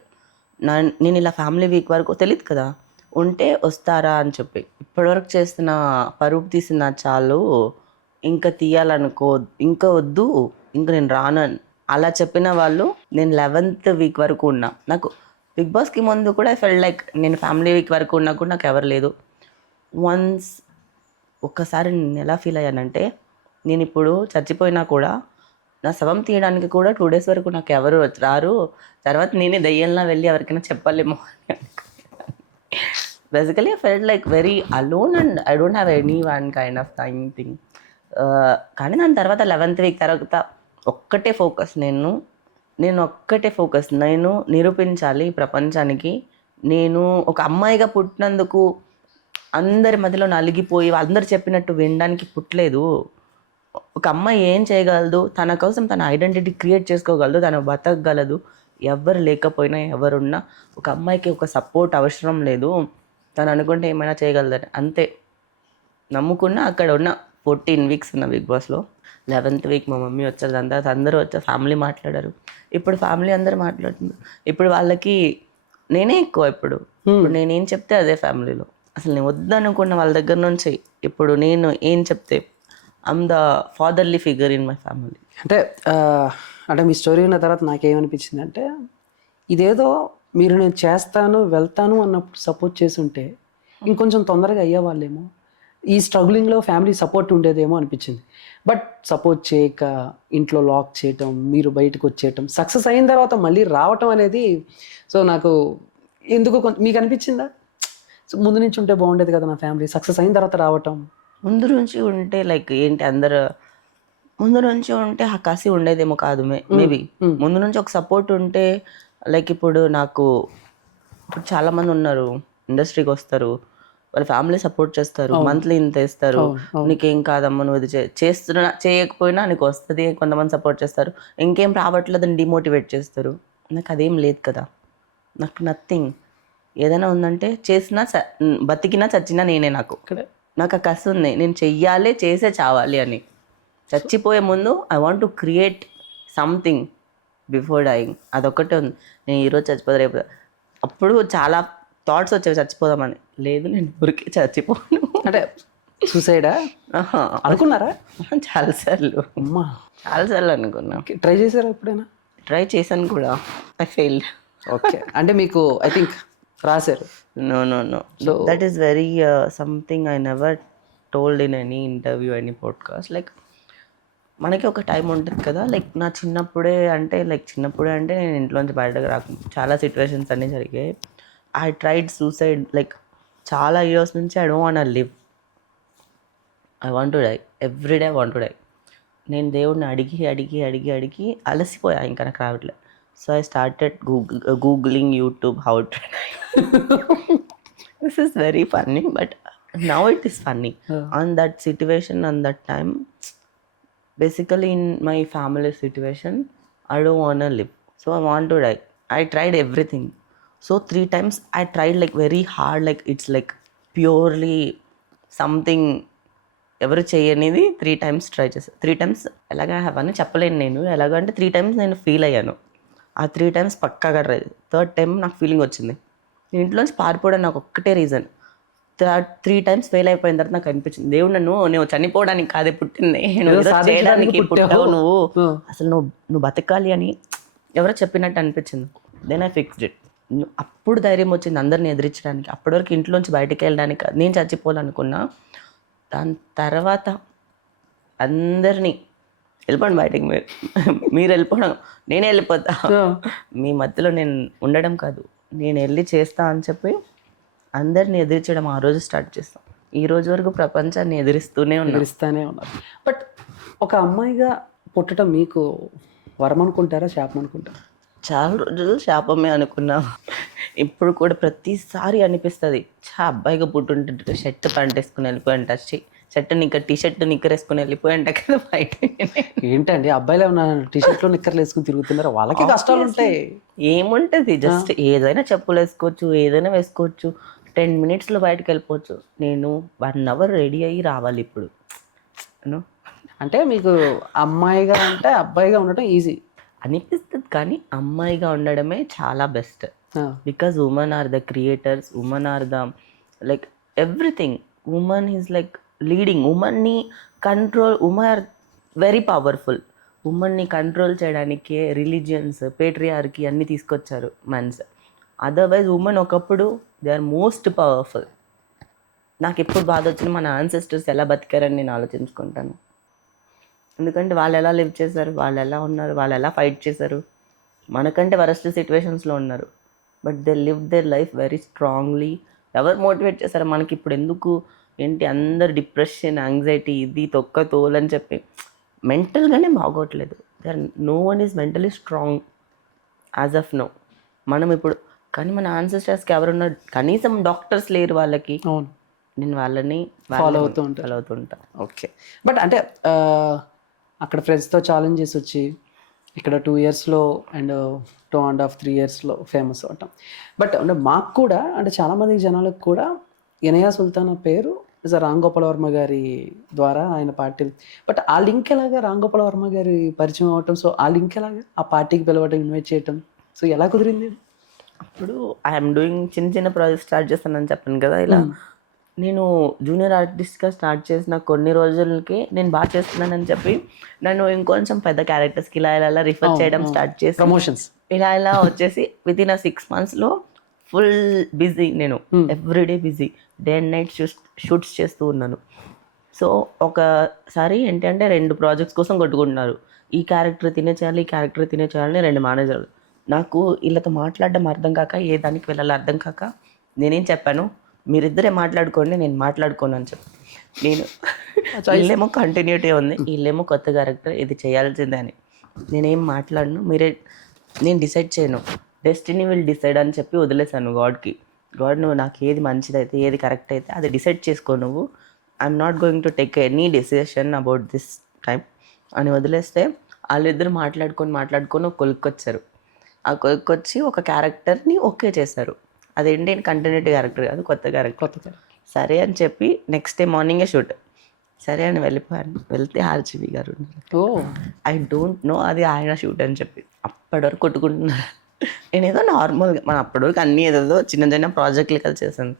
నేను ఇలా ఫ్యామిలీ వీక్ వరకు తెలియదు కదా, ఉంటే వస్తారా అని చెప్పి. ఇప్పటివరకు చేస్తున్న పరుపు తీసిన చాలు, ఇంకా తీయాలనుకో, ఇంకా వద్దు, ఇంకా నేను రాను అలా చెప్పిన వాళ్ళు. నేను 11th వీక్ వరకు ఉన్నా. నాకు బిగ్ బాస్కి ముందు కూడా ఐ ఫెల్ట్ లైక్ నేను ఫ్యామిలీ వీక్ వరకు ఉన్నా కూడా నాకు ఎవరు లేదు. వన్స్ ఒక్కసారి నేను ఎలా ఫీల్ అయ్యానంటే, నేను ఇప్పుడు చచ్చిపోయినా కూడా నా శవం తీయడానికి కూడా 2 days వరకు నాకు ఎవరు రారు, తర్వాత నేనే దయ్యంలా వెళ్ళి ఎవరికైనా చెప్పలేమో అని. Basically I felt like very alone and I don't have any one kind of thing. కానీ దాని తర్వాత 11th వీక్ తర్వాత ఒక్కటే ఫోకస్, నేను నిరూపించాలి ఈ ప్రపంచానికి. నేను ఒక అమ్మాయిగా పుట్టినందుకు అందరి మధ్యలో నలిగిపోయి అందరు చెప్పినట్టు వినడానికి పుట్టలేదు. ఒక అమ్మాయి ఏం చేయగలదు, తన కోసం తన ఐడెంటిటీ క్రియేట్ చేసుకోగలదు, తను బతకగలదు. ఎవరు లేకపోయినా ఎవరున్నా ఒక అమ్మాయికి ఒక సపోర్ట్ అవసరం లేదు, తను అనుకుంటే ఏమైనా చేయగలదని అంతే నమ్ముకున్నా. అక్కడ ఉన్న 14 వీక్స్ ఉన్న బిగ్ బాస్లో 11th వీక్ మా మమ్మీ వచ్చారు, దాని తర్వాత అందరూ వచ్చారు, ఫ్యామిలీ మాట్లాడారు. ఇప్పుడు ఫ్యామిలీ అందరూ మాట్లాడుతున్నారు. ఇప్పుడు వాళ్ళకి నేనే ఎక్కువ. ఇప్పుడు నేనేం చెప్తే అదే ఫ్యామిలీలో. అసలు నేను వద్దనుకున్న వాళ్ళ దగ్గర నుంచి ఇప్పుడు నేను ఏం చెప్తే I'm the fatherly figure in my family. అంటే మీ స్టోరీ ఉన్న తర్వాత నాకేమనిపించింది అంటే, ఇదేదో మీరు నేను చేస్తాను వెళ్తాను అన్నప్పుడు సపోర్ట్ చేసి ఉంటే ఇంకొంచెం తొందరగా అయ్యేవాళ్ళేమో, ఈ స్ట్రగ్లింగ్లో ఫ్యామిలీ సపోర్ట్ ఉండేదేమో అనిపించింది. బట్ సపోర్ట్ చేయక ఇంట్లో లాక్ చేయటం, మీరు బయటకు వచ్చేయటం, సక్సెస్ అయిన తర్వాత మళ్ళీ రావటం అనేది, సో నాకు ఎందుకు మీకు అనిపించిందా సో ముందు నుంచి ఉంటే బాగుండేది కదా నా ఫ్యామిలీ, సక్సెస్ అయిన తర్వాత రావటం? ముందు నుంచి ఉంటే లైక్ ఏంటి, అందరు ముందు నుంచి ఉంటే ఆ కసి ఉండేదేమో కాదు. మేబీ ముందు నుంచి ఒక సపోర్ట్ ఉంటే లైక్ ఇప్పుడు చాలామంది ఉన్నారు ఇండస్ట్రీకి వస్తారు, వాళ్ళ ఫ్యామిలీ సపోర్ట్ చేస్తారు, మంత్లీ ఇంత ఇస్తారు, నీకేం కాదమ్మా నువ్వు ఇది చేయకపోయినా నీకు వస్తుంది, కొంతమంది సపోర్ట్ చేస్తారు. ఇంకేం రావట్లేదని డిమోటివేట్ చేస్తారు. నాకు అదేం లేదు కదా, నాకు నథింగ్. ఏదైనా ఉందంటే చేసినా బతికినా చచ్చినా నేనే. నాకు ఆ కసి ఉంది, నేను చెయ్యాలి, చేసే చావాలి అని. చచ్చిపోయే ముందు I want to create something before dying, అదొక్కటే ఉంది. నేను ఈరోజు చచ్చిపోతా రేపు, అప్పుడు చాలా థాట్స్ వచ్చేవి చచ్చిపోదామని. లేదు, నేను ఊరికే చచ్చిపోను. అంటే సూసైడా అనుకున్నారా? చాలాసార్లు అనుకున్నా. ట్రై చేశారా ఎప్పుడైనా? ట్రై చేశాను కూడా, ఐ ఫెయిల్డ్. ఓకే, అంటే మీకు ఐ థింక్ రాశారు. No so that is very something I never told in any interview, any podcast. Like మనకి ఒక టైం ఉంటుంది కదా, లైక్ నా చిన్నప్పుడే అంటే నేను ఇంట్లోంచి బయటకు రాకుండా చాలా సిచ్యువేషన్స్ అన్నీ జరిగాయి. ఐ ట్రైడ్ సూసైడ్ లైక్ చాలా ఇయర్స్ నుంచి. I don't want live, I want to die, everyday I want to die. నేను దేవుడిని అడిగి అలసిపోయా, ఇంకా నాకు రావట్లేదు. So I started googling YouTube how to die. This is very funny, but now it is funny. On that situation, on that time, basically in my family situation, I don't want to live, so I want to die. I tried everything. So 3 times I tried like very hard, like it's like purely something ఎవరు చేయనిది 3 times try చేశాను. 3 times ఎలాగ అవన్నీ చెప్పలేను నేను. ఎలాగంటే 3 times నేను feel అయ్యాను. ఆ 3 times పక్కాగా ట్రై. 3rd time నాకు ఫీలింగ్ వచ్చింది. నేను ఇంట్లోంచి పారిపోవడం నాకు ఒక్కటే రీజన్. 3 times ఫెయిల్ అయిపోయిన తర్వాత నాకు అనిపించింది, దేవుడు నువ్వు చనిపోవడానికి కాదే పుట్టింది, నువ్వు చేయడానికి పుట్టావు, అసలు నువ్వు బతకాలి అని ఎవరో చెప్పినట్టు అనిపించింది. Then I fixed it. అప్పుడు ధైర్యం వచ్చింది అందరిని ఎదిరించడానికి. అప్పటి వరకు ఇంట్లోంచి బయటకు వెళ్ళడానికి నేను చచ్చిపోవాలనుకున్నా. దాని తర్వాత అందరినీ వెళ్ళిపోండి బయటకు, మీరు వెళ్ళిపోవడం, నేనే వెళ్ళిపోతా, మీ మధ్యలో నేను ఉండడం కాదు, నేను వెళ్ళి చేస్తా అని చెప్పి అందరిని ఎదిరించడం ఆ రోజు స్టార్ట్ చేస్తాం. ఈ రోజు వరకు ప్రపంచాన్ని ఎదిరిస్తూనే ఉన్నాం. ఎదిరిస్తానే ఉన్నారు. బట్ ఒక అమ్మాయిగా పుట్టడం మీకు వరం అనుకుంటారా, శాపం అనుకుంటారా? చాలా రోజులు శాపమే అనుకున్నా. ఇప్పుడు కూడా ప్రతిసారి అనిపిస్తుంది, అబ్బాయిగా పుట్టుంటే షర్ట్ ప్యాంట్ వేసుకుని వెళ్ళిపోయింట, టీ షర్ట్ నిక్కర్ వేసుకుని వెళ్ళిపోయింట కదా బయట. ఏంటండి అబ్బాయిలు ఏమన్నా టీషర్ట్లో నిక్కర్లు వేసుకుని తిరుగుతున్నారు? వాళ్ళకి కష్టాలు ఉంటాయి. ఏముంటుంది, జస్ట్ ఏదైనా చెప్పులు వేసుకోవచ్చు, ఏదైనా వేసుకోవచ్చు, 10 minutesలో బయటకు వెళ్ళిపోవచ్చు. నేను 1 hour రెడీ అయ్యి రావాలి ఇప్పుడు. అంటే మీకు అమ్మాయిగా అంటే అబ్బాయిగా ఉండటం ఈజీ అనిపిస్తుంది, కానీ అమ్మాయిగా ఉండడమే చాలా best. Because women are the creators, women are the like everything. Women is like leading. ఉమెన్ని control, women are very powerful. ఉమెన్ని కంట్రోల్ చేయడానికే రిలీజియన్స్, పేట్రియార్కి అన్నీ తీసుకొచ్చారు మెన్స్. అదర్వైజ్ ఉమెన్ ఒకప్పుడు దే ఆర్ మోస్ట్ పవర్ఫుల్. నాకు ఎప్పుడు బాధ వచ్చినా మన యాన్సెస్టర్స్ ఎలా బతికారని నేను ఆలోచించుకుంటాను. ఎందుకంటే వాళ్ళు ఎలా లివ్ చేశారు, వాళ్ళు ఎలా ఉన్నారు, వాళ్ళు ఎలా ఫైట్ చేశారు. మనకంటే వరస్ట్ సిచ్యువేషన్స్లో ఉన్నారు, but they live their life very strongly. ఎవరు మోటివేట్ చేశారు మనకి ఇప్పుడు ఎందుకు ఏంటి అందరు డిప్రెషన్, యాంగ్జైటీ, ఇది తొక్క తోలని చెప్పి మెంటల్గానే బాగోట్లేదు. No one is mentally strong as of now. మనం ఇప్పుడు కానీ మన యాన్సెస్టర్స్కి ఎవరున్నారు, కనీసం డాక్టర్స్ లేరు వాళ్ళకి. అవును, నేను వాళ్ళని ఫాలో అవుతూ ఉంటా. ఓకే. బట్ అంటే అక్కడ ఫ్రెండ్స్తో ఛాలెంజెస్ వచ్చి ఇక్కడ 2 yearsలో అండ్ 2.5 3 yearsలో ఫేమస్ అవటం. బట్ అంటే మాకు కూడా అంటే చాలామంది జనాలకు కూడా ఇనయా సుల్తానా పేరు రామ్ గోపాల్ వర్మ గారి ద్వారా ఆయన పార్టీ. బట్ ఆ లింక్ ఎలాగా రామ్ గోపాల్ వర్మ గారి పరిచయం అవ్వటం, సో ఆ లింక్ ఎలాగా ఆ పార్టీకి పిలవటం, ఇన్వైట్ చేయటం, సో ఎలా కుదిరింది? అప్పుడు ఐఎమ్ డూయింగ్ చిన్న ప్రాజెక్ట్ స్టార్ట్ చేస్తానని చెప్పాను కదా. ఇలా నేను జూనియర్ ఆర్టిస్ట్గా స్టార్ట్ చేసిన కొన్ని రోజులకి నేను బాగా చేస్తున్నానని చెప్పి నన్ను ఇంకొంచెం పెద్ద క్యారెక్టర్స్కి ఇలా రిఫర్ చేయడం స్టార్ట్ చేసి ప్రమోషన్స్ ఇలా వచ్చేసి వితిన్ 6 monthsలో ఫుల్ బిజీ. నేను everyday busy, day and night shoots చేస్తూ ఉన్నాను. సో ఒకసారి ఏంటంటే 2 projects కోసం కొట్టుకుంటున్నారు. ఈ క్యారెక్టర్ తినే చేయాలి, ఈ క్యారెక్టర్ తినే చేయాలని 2 మేనేజర్లు. నాకు వీళ్ళతో మాట్లాడడం అర్థం కాక, ఏ దానికి వెళ్ళాలో అర్థం కాక నేనేం చెప్పాను, మీరిద్దరే మాట్లాడుకోండి, నేను మాట్లాడుకోను అని చెప్పి. నేను వీళ్ళేమో కంటిన్యూటీ ఉంది, వీళ్ళేమో కొత్త క్యారెక్టర్, ఇది చేయాల్సిందే అని నేనేం మాట్లాడను, నేను డిసైడ్ చేయను, డెస్టినీ విల్ డిసైడ్ అని చెప్పి వదిలేసాను గాడ్కి. గాడ్ నువ్వు నాకు ఏది మంచిదైతే, ఏది కరెక్ట్ అయితే అది డిసైడ్ చేసుకో నువ్వు, I'm not going to take any decision about this time అని వదిలేస్తే వాళ్ళిద్దరు మాట్లాడుకొని ఒక కొలుక్కొచ్చారు. ఆ కొలుక్కొచ్చి ఒక క్యారెక్టర్ని ఓకే చేశారు. అదేంటి కంటిన్యూటీ క్యారెక్టర్ కాదు, కొత్త క్యారెక్టర్. సరే అని చెప్పి నెక్స్ట్ డే మార్నింగే షూట్. సరే అని వెళ్ళిపోయాను. వెళ్తే ఆర్జీవి గారు ఐ డోంట్ నో అది ఆయన షూట్ అని చెప్పి అప్పటి వరకు కొట్టుకుంటున్నారు. నేనేదో నార్మల్గా మన అప్పటి వరకు అన్నీ ఏదో చిన్న ప్రాజెక్టులు కలిసి చేశాను.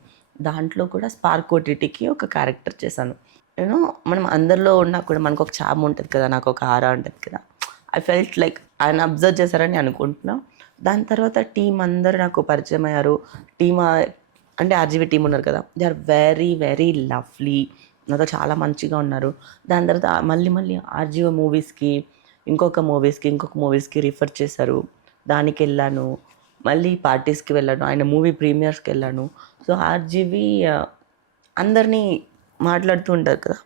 దాంట్లో కూడా స్పార్క్ ఓటీటీకి ఒక క్యారెక్టర్ చేశాను. నేను మనం అందరిలో ఉన్నా కూడా మనకు ఒక చామ్ ఉంటుంది కదా, నాకు ఒక ఆరా ఉంటుంది కదా. ఐ ఫెల్ట్ లైక్ ఆయన అబ్జర్వ్ చేశారని అనుకుంటున్నా. దాని తర్వాత టీం అందరు నాకు పరిచయం అయ్యారు. అంటే ఆర్జీవీ టీం ఉన్నారు కదా, they are very very lovely, నాతో చాలా మంచిగా ఉన్నారు. దాని తర్వాత మళ్ళీ ఆర్జీవీ మూవీస్కి, ఇంకొక మూవీస్కి రిఫర్ చేశారు. దానికి వెళ్ళాను, మళ్ళీ పార్టీస్కి వెళ్ళాను, ఆయన మూవీ ప్రీమియర్స్కి వెళ్ళాను. సో ఆర్జీవీ అందరినీ మాట్లాడుతూ ఉంటారు కదా,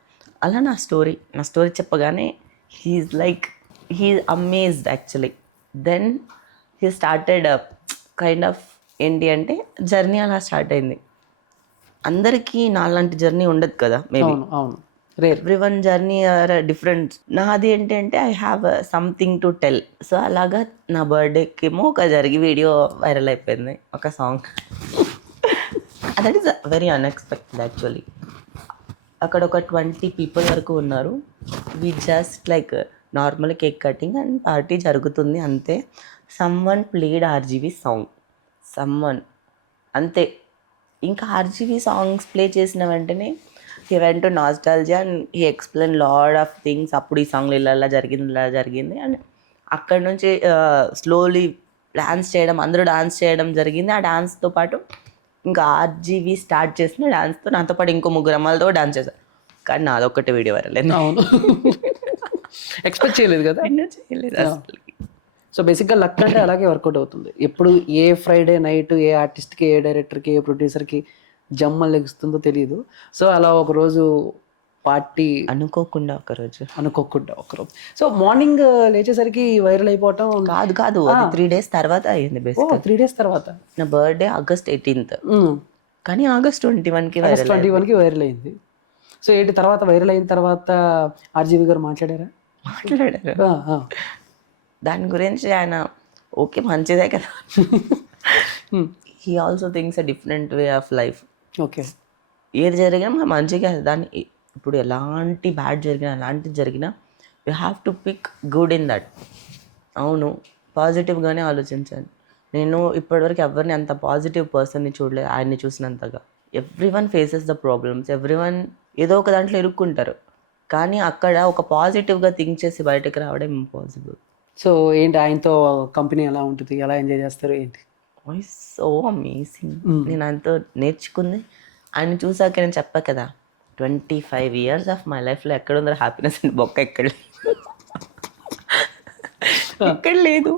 అలా నా స్టోరీ చెప్పగానే he's amazed actually. Then he started kind of ఏంటి అంటే జర్నీ అలా స్టార్ట్ అయింది. అందరికీ నాలాంటి జర్నీ ఉండదు కదా, maybe every one journey are different. నాది ఏంటంటే I have something to tell. So అలాగా నా బర్త్డేకి ఏమో ఒక వీడియో వైరల్ అయిపోయింది, ఒక song. That is very unexpected actually. అక్కడ ఒక 20 people వరకు ఉన్నారు. We just like normal cake cutting and party జరుగుతుంది అంతే. సమ్వన్ ప్లేడ్ ఆర్జీవీ సాంగ్, అంతే. ఇంకా ఆర్జీవీ సాంగ్స్ ప్లే చేసిన వెంటనే he went to nostalgia and he explain lot of things. అప్పుడు ఈ సాంగ్లో ఇలా జరిగింది అండ్ అక్కడ నుంచి స్లోలీ అందరూ డాన్స్ చేయడం జరిగింది. ఆ డాన్స్తో పాటు ఇంకా ఆర్జీవీ స్టార్ట్ చేసిన డాన్స్తో నాతో పాటు ఇంకో 3 అమ్మాయిలతో డాన్స్ చేశారు. కానీ నాదొక్కటే వీడియో వైరల్ అయింది. అవును, ఎక్స్పెక్ట్ చేయలేదు కదా. సో బేసిక్గా లక్ అంటే అలాగే వర్కౌట్ అవుతుంది. ఎప్పుడు ఏ ఫ్రైడే నైట్ ఏ ఆర్టిస్ట్కి, ఏ డైరెక్టర్కి, ఏ ప్రొడ్యూసర్కి జమ్మలు లెగుస్తుందో తెలియదు. సో అలా ఒకరోజు పార్టీ అనుకోకుండా ఒకరోజు. అనుకోకుండా ఒకరోజు. సో మార్నింగ్ లేచేసరికి వైరల్ అయిపోవటం. కాదు అది 3 days తర్వాత అయ్యింది ఓ బేసిక్. 3 days తర్వాత. నా బర్త్డే August 18th, కానీ August 21కి ఆగస్ట్ 21కి వైరల్ అయింది. సో ఏంటి తర్వాత వైరల్ అయిన తర్వాత ఆర్జీవి గారు మాట్లాడారా? మాట్లాడారు ఆ, ఆ. దాని గురించి. ఆయన ఓకే మంచిదే కదా, he also thinks a different way of life. Okay. ఏది జరిగినా మనం మంచిగా దాన్ని, ఇప్పుడు ఎలాంటి బ్యాడ్ జరిగినా ఎలాంటిది జరిగినా you have to pick good in that. అవును, పాజిటివ్గానే ఆలోచించాను. నేను ఇప్పటివరకు ఎవరిని అంత పాజిటివ్ పర్సన్ని చూడలేదు ఆయన్ని చూసినంతగా. Everyone faces the problems, everyone ఏదో ఒక దాంట్లో ఇరుక్కుంటారు, కానీ అక్కడ ఒక పాజిటివ్గా థింక్ చేసి బయటకు రావడం ఇంపాసిబుల్. సో ఏంటి ఆయనతో కంపెనీ ఎలా ఉంటుంది, ఎలా ఎంజాయ్ చేస్తారు ఏంటి? Voice so amazing. నేను ఆయనతో నేర్చుకుంది, ఆయన చూసాక నేను చెప్పా కదా, 25 years ఆఫ్ మై లైఫ్లో ఎక్కడ ఉందో హ్యాపీనెస్ అండ్ బొక్క ఎక్కడ ఎక్కడ లేదు.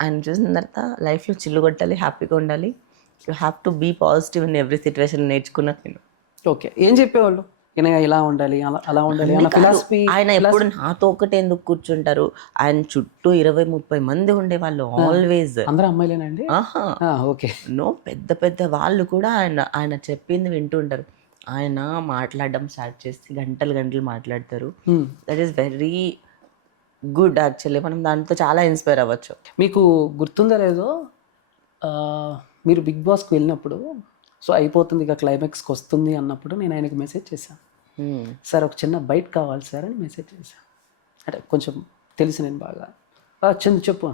ఆయన చూసిన తర్వాత లైఫ్లో చిల్లు కొట్టాలి, హ్యాపీగా ఉండాలి, you have to be positive in every situation నేర్చుకున్నా నేను. ఓకే. ఏం చెప్పేవాళ్ళు? ఇలా ఉండాలి, అలా ఉండాలి అన్న ఫిలాసఫీ. ఆయన ఎప్పుడు నాతో ఒకటే ఎందుకు కూర్చుంటారు, ఆయన చుట్టూ 20-30 మంది ఉండేవాళ్ళు ఆల్వేస్. అందరూ అమ్మాయిలేనండి? ఆహా, ఓకే. నో, పెద్ద పెద్ద వాళ్ళు కూడా ఆయన చెప్పింది వింటూ ఉంటారు. ఆయన మాట్లాడడం స్టార్ట్ చేసి గంటలు గంటలు మాట్లాడతారు. That is very good actually. మనం దాంతో చాలా ఇన్స్పైర్ అవ్వచ్చు. మీకు గుర్తుందో లేదో, మీరు బిగ్ బాస్కి వెళ్ళినప్పుడు, సో అయిపోతుంది ఇక క్లైమాక్స్కి వస్తుంది అన్నప్పుడు నేను ఆయనకు మెసేజ్ చేశాను. సార్ ఒక చిన్న బైట్ కావాలి సార్ అని మెసేజ్ చేశాను. అంటే కొంచెం తెలిసి నేను బాగా వచ్చింది చెప్పు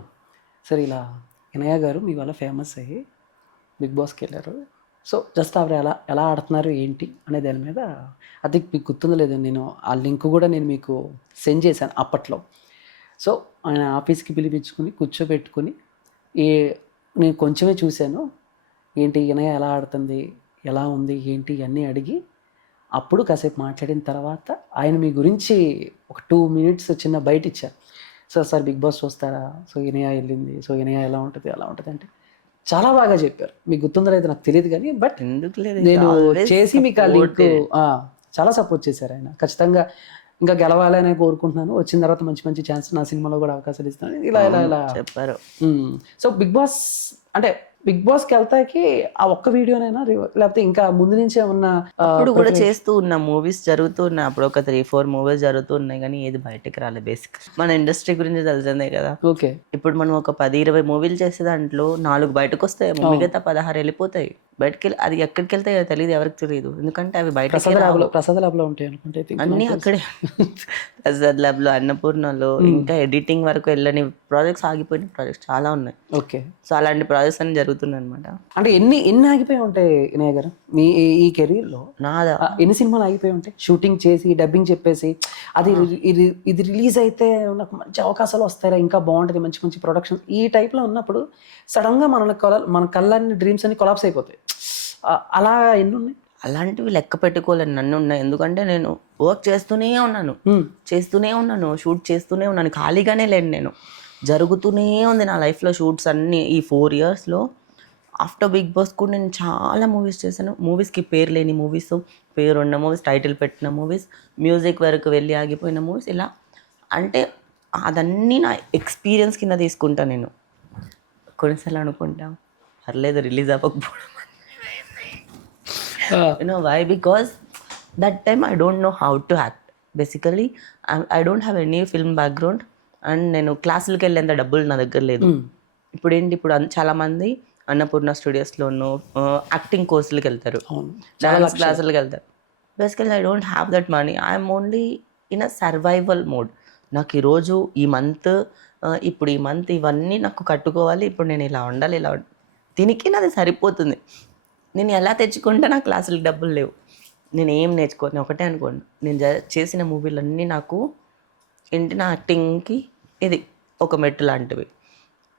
సార్, ఇలా వినయ గారు మీ వల్ల ఫేమస్ అయ్యి బిగ్ బాస్కి వెళ్ళారు, సో జస్ట్ ఆవిడ ఎలా ఆడుతున్నారు ఏంటి అనే దాని మీద, అది మీకు గుర్తుందో లేదో, నేను ఆ లింక్ కూడా నేను మీకు సెండ్ చేశాను అప్పట్లో. సో ఆయన ఆఫీస్కి పిలిపించుకుని కూర్చోబెట్టుకుని నేను కొంచెమే చూశాను, ఏంటి వినయ ఎలా ఆడుతుంది, ఎలా ఉంది ఏంటి అన్నీ అడిగి, అప్పుడు కాసేపు మాట్లాడిన తర్వాత ఆయన మీ గురించి ఒక 2 minutes చిన్న బయట ఇచ్చారు. సార్ బిగ్ బాస్ చూస్తారా, సో వినయ వెళ్ళింది, సో వినయ ఎలా ఉంటుంది అలా ఉంటుంది అంటే చాలా బాగా చెప్పారు. మీకు గుర్తుందో లేదో నాకు తెలియదు కానీ, బట్ ఎందుకు లేదు, నేను చేసి మీకు ఆ లింక్ చాలా సపోర్ట్ చేశారు ఆయన. ఖచ్చితంగా ఇంకా గెలవాలని కోరుకుంటున్నాను, వచ్చిన తర్వాత మంచి మంచి ఛాన్స్ నా సినిమాలో కూడా అవకాశాలు ఇస్తాను, ఇలా చెప్పారు. సో బిగ్ బాస్ అంటే బిగ్ బాస్కి వెళ్తాకి ఆ ఒక్క వీడియోనైనా లేకపోతే ఇంకా ముందు నుంచే ఉన్న ఇప్పుడు కూడా చేస్తూ ఉన్నా, మూవీస్ జరుగుతూ ఉన్నాయి, అప్పుడు ఒక 3-4 మూవీస్ జరుగుతూ ఉన్నాయి, కానీ ఏది బయటకు రాలేదు. బేసిక్ మన ఇండస్ట్రీ గురించి తెలిసిందే కదా. ఓకే. ఇప్పుడు మనం ఒక 10-20 మూవీలు చేసే దాంట్లో 4 బయటకు వస్తాయి, మిగతా 16 వెళ్ళిపోతాయి బయటకి. వెళ్ళి అది ఎక్కడికి వెళ్తాయో తెలియదు, ఎవరికి తెలియదు, ఎందుకంటే అవి బయట ప్రసాద్ ల్యాబ్లో ఉంటాయి అనుకుంటే అన్నీ అక్కడే. ప్రసాద్ ల్యాబ్లో, అన్నపూర్ణలో, ఇంకా ఎడిటింగ్ వరకు వెళ్ళని ప్రాజెక్ట్స్, ఆగిపోయిన ప్రాజెక్ట్స్ చాలా ఉన్నాయి. ఓకే. సో అలాంటి ప్రాజెక్ట్స్ అన్ని జరుగుతున్నాయి అనమాట. అంటే ఎన్ని ఆగిపోయి ఉంటాయి వినయ్ గారు మీ ఈ కెరీర్లో? నాదా ఎన్ని సినిమాలు ఆగిపోయి ఉంటాయి షూటింగ్ చేసి, డబ్బింగ్ చెప్పేసి, అది ఇది రిలీజ్ అయితే నాకు మంచి అవకాశాలు వస్తాయి, ఇంకా బాగుంటుంది, మంచి మంచి ప్రొడక్షన్, ఈ టైప్లో ఉన్నప్పుడు సడన్గా మన కళ్ళని డ్రీమ్స్ అన్ని కొలాప్స్ అయిపోతాయి. అలా ఎన్ని ఉన్నాయి? అలాంటివి లెక్క పెట్టుకోలేను, నన్ను ఉన్నాయి. ఎందుకంటే నేను వర్క్ చేస్తూనే ఉన్నాను, షూట్ చేస్తూనే ఉన్నాను, ఖాళీగానే లేను నేను. జరుగుతూనే ఉంది నా లైఫ్లో షూట్స్ అన్నీ. ఈ 4 yearsలో ఆఫ్టర్ బిగ్ బాస్ కూడా నేను చాలా మూవీస్ చేశాను. మూవీస్కి పేరు లేని మూవీస్, పేరున్న మూవీస్, టైటిల్ పెట్టిన మూవీస్, మ్యూజిక్ వరకు వెళ్ళి ఆగిపోయిన మూవీస్, ఇలా. అంటే అదన్నీ నా ఎక్స్పీరియన్స్ కింద తీసుకుంటాను నేను. కొన్నిసార్లు అనుకుంటా పర్లేదు రిలీజ్ అవ్వకపోవడం. Why? Because that time I don't know how to act. Basically, I don't have any film background, and నేను క్లాసులకి వెళ్ళేంత డబ్బులు నా దగ్గర లేదు. ఇప్పుడు చాలామంది అన్నపూర్ణ స్టూడియోస్లోనూ యాక్టింగ్ కోర్సులకి వెళ్తారు, డాన్స్ క్లాసులకి వెళ్తారు. Basically I don't have that money. I'm only in a survival mode. నాకు ఈరోజు ఈ మంత్ ఇవన్నీ నాకు కట్టుకోవాలి, ఇప్పుడు నేను ఇలా ఉండాలి, దీనికి నాది సరిపోతుంది. నేను ఎలా తెచ్చుకుంటే నా క్లాసులకు డబ్బులు లేవు, నేను ఏం నేర్చుకోను. ఒకటే అనుకోండి, నేను చేసిన మూవీలన్నీ నాకు నా యాక్టింగ్కి ఇది ఒక మెట్టు లాంటివి.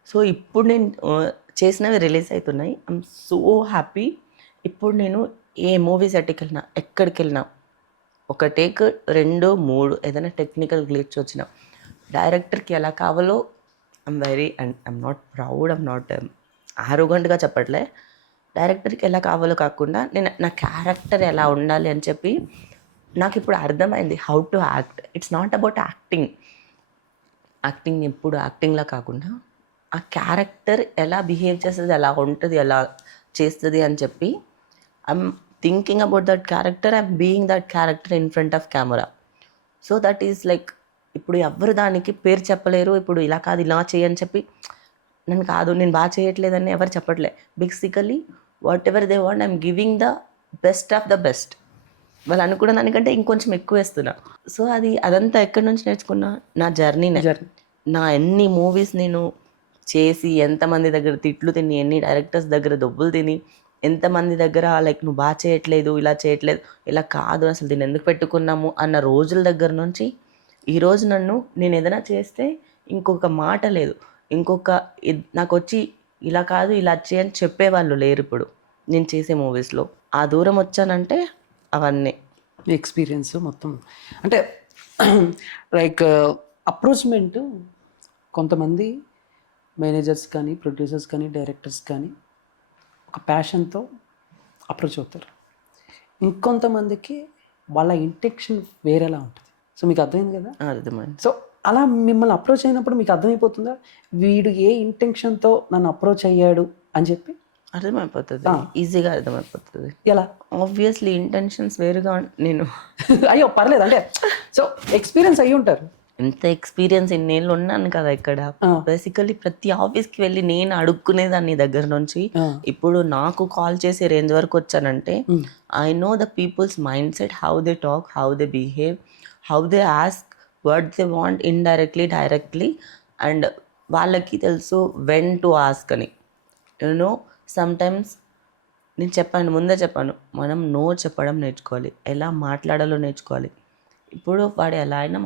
సో ఇప్పుడు నేను చేసినవి రిలీజ్ అవుతున్నాయి, ఐఎమ్ సో హ్యాపీ. ఇప్పుడు నేను ఏ మూవీ సెట్కి వెళ్ళినా, ఎక్కడికి వెళ్ళినా, ఒక టేక్ 2-3 ఏదైనా టెక్నికల్ గ్లిచ్ వచ్చినా, డైరెక్టర్కి ఎలా కావాలో I'm not proud, I'm not ఆరోగెంట్గా చెప్పట్లే, డైరెక్టర్కి ఎలా కావాలో కాకుండా నేను నా క్యారెక్టర్ ఎలా ఉండాలి అని చెప్పి నాకు ఇప్పుడు అర్థమైంది how to act. It's not about acting ఎప్పుడు యాక్టింగ్లా కాకుండా ఆ క్యారెక్టర్ ఎలా బిహేవ్ చేస్తుంది, ఎలా ఉంటుంది, ఎలా చేస్తుంది అని చెప్పి I'm thinking about that character, I'm being that character in front of camera. So that is like ఇప్పుడు ఎవరు దానికి పేరు చెప్పలేరు, ఇప్పుడు ఇలా కాదు ఇలా చేయని చెప్పి నన్ను కాదు నేను బాగా చేయట్లేదని ఎవరు చెప్పట్లే. Basically what ever they want I'm giving the best of the best. వాళ్ళు అనుకున్న దానికంటే ఇంకొంచెం ఎక్కువ వేస్తున్నా. సో అదంతా ఎక్కడి నుంచి నేర్చుకున్నా, నా జర్నీనే. నా ఎన్ని మూవీస్ నేను చేసి, ఎంతమంది దగ్గర తిట్లు తిని, ఎన్ని డైరెక్టర్స్ దగ్గర దొబ్బులు తిని, ఎంతమంది దగ్గర లైక్ నువ్వు బాగా చేయట్లేదు, ఇలా చేయట్లేదు, ఇలా కాదు, అసలు దీన్ని ఎందుకు పెట్టుకున్నాము అన్న రోజుల దగ్గర నుంచి ఈరోజు నేను ఏదైనా చేస్తే ఇంకొక మాట లేదు, నాకు వచ్చి ఇలా కాదు ఇలా చేయని చెప్పేవాళ్ళు లేరు ఇప్పుడు నేను చేసే మూవీస్లో. ఆ దూరం వచ్చానంటే అవన్నీ ఎక్స్పీరియన్స్ మొత్తం. అంటే లైక్ అప్రోచ్మెంట్ కొంతమంది మేనేజర్స్ కానీ, ప్రొడ్యూసర్స్ కానీ, డైరెక్టర్స్ కానీ ఒక ప్యాషన్తో అప్రోచ్ అవుతారు. ఇంకొంతమందికి వాళ్ళ ఇంటెన్షన్ వేరేలా ఉంటుంది. సో మీకు అర్థమైంది కదా? అర్థమైంది. సో అలా మిమ్మల్ని అప్రోచ్ అయినప్పుడు మీకు అర్థమైపోతుందా వీడు ఏ ఇంటెన్షన్తో నన్ను అప్రోచ్ అయ్యాడు అని చెప్పి? అర్థమైపోతుంది, ఈజీగా అర్థమైపోతుంది. ఎలా? ఆబ్వియస్లీ ఇంటెన్షన్స్ వేరుగా నేను అయ్యో పర్లేదు, అంటే సో ఎక్స్పీరియన్స్ అయ్యి ఉంటారు. ఎంత ఎక్స్పీరియన్స్ ఇన్నేళ్ళు ఉన్నాను కదా ఇక్కడ. బేసికలీ ప్రతి ఆఫీస్కి వెళ్ళి నేను అడుక్కునేదాన్ని దగ్గర నుంచి ఇప్పుడు నాకు కాల్ చేసే రేంజ్ వరకు వచ్చానంటే I know the peoples mind set, how they talk, how they behave, how they ask, what they want indirectly directly. And వాళ్ళకి తెలుసు వెన్ టు ఆస్క్ అని. యూనో సమ్టైమ్స్ నేను ముందే చెప్పాను, మనం నో చెప్పడం నేర్చుకోవాలి, ఎలా మాట్లాడాలో నేర్చుకోవాలి. ఇప్పుడు వాడు ఎలా అయినా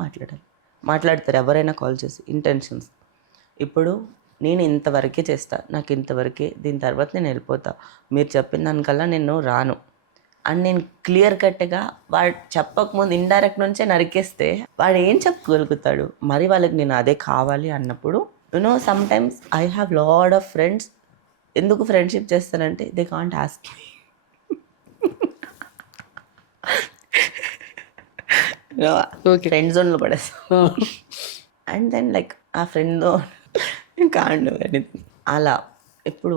మాట్లాడతారు ఎవరైనా కాల్ చేసి ఇంటెన్షన్స్. ఇప్పుడు నేను ఇంతవరకే చేస్తా, నాకు ఇంతవరకే, దీని తర్వాత నేను వెళ్ళిపోతా, మీరు చెప్పిన దానికల్లా నేను రాను అని నేను క్లియర్ కట్గా వాడు చెప్పకముందు ఇండైరెక్ట్ నుంచే నరికేస్తే వాడు ఏం చెప్పగలుగుతాడు? మరి వాళ్ళకి నేను అదే కావాలి అన్నప్పుడు you know sometimes I have lot of friends. ఎందుకు ఫ్రెండ్షిప్ చేస్తానంటే they can't ask me. Friend జోన్లో పడేస్తాం. అండ్ దెన్ లైక్ ఆ ఫ్రెండ్ కాండ్ ఎనీథింగ్ అలా. ఇప్పుడు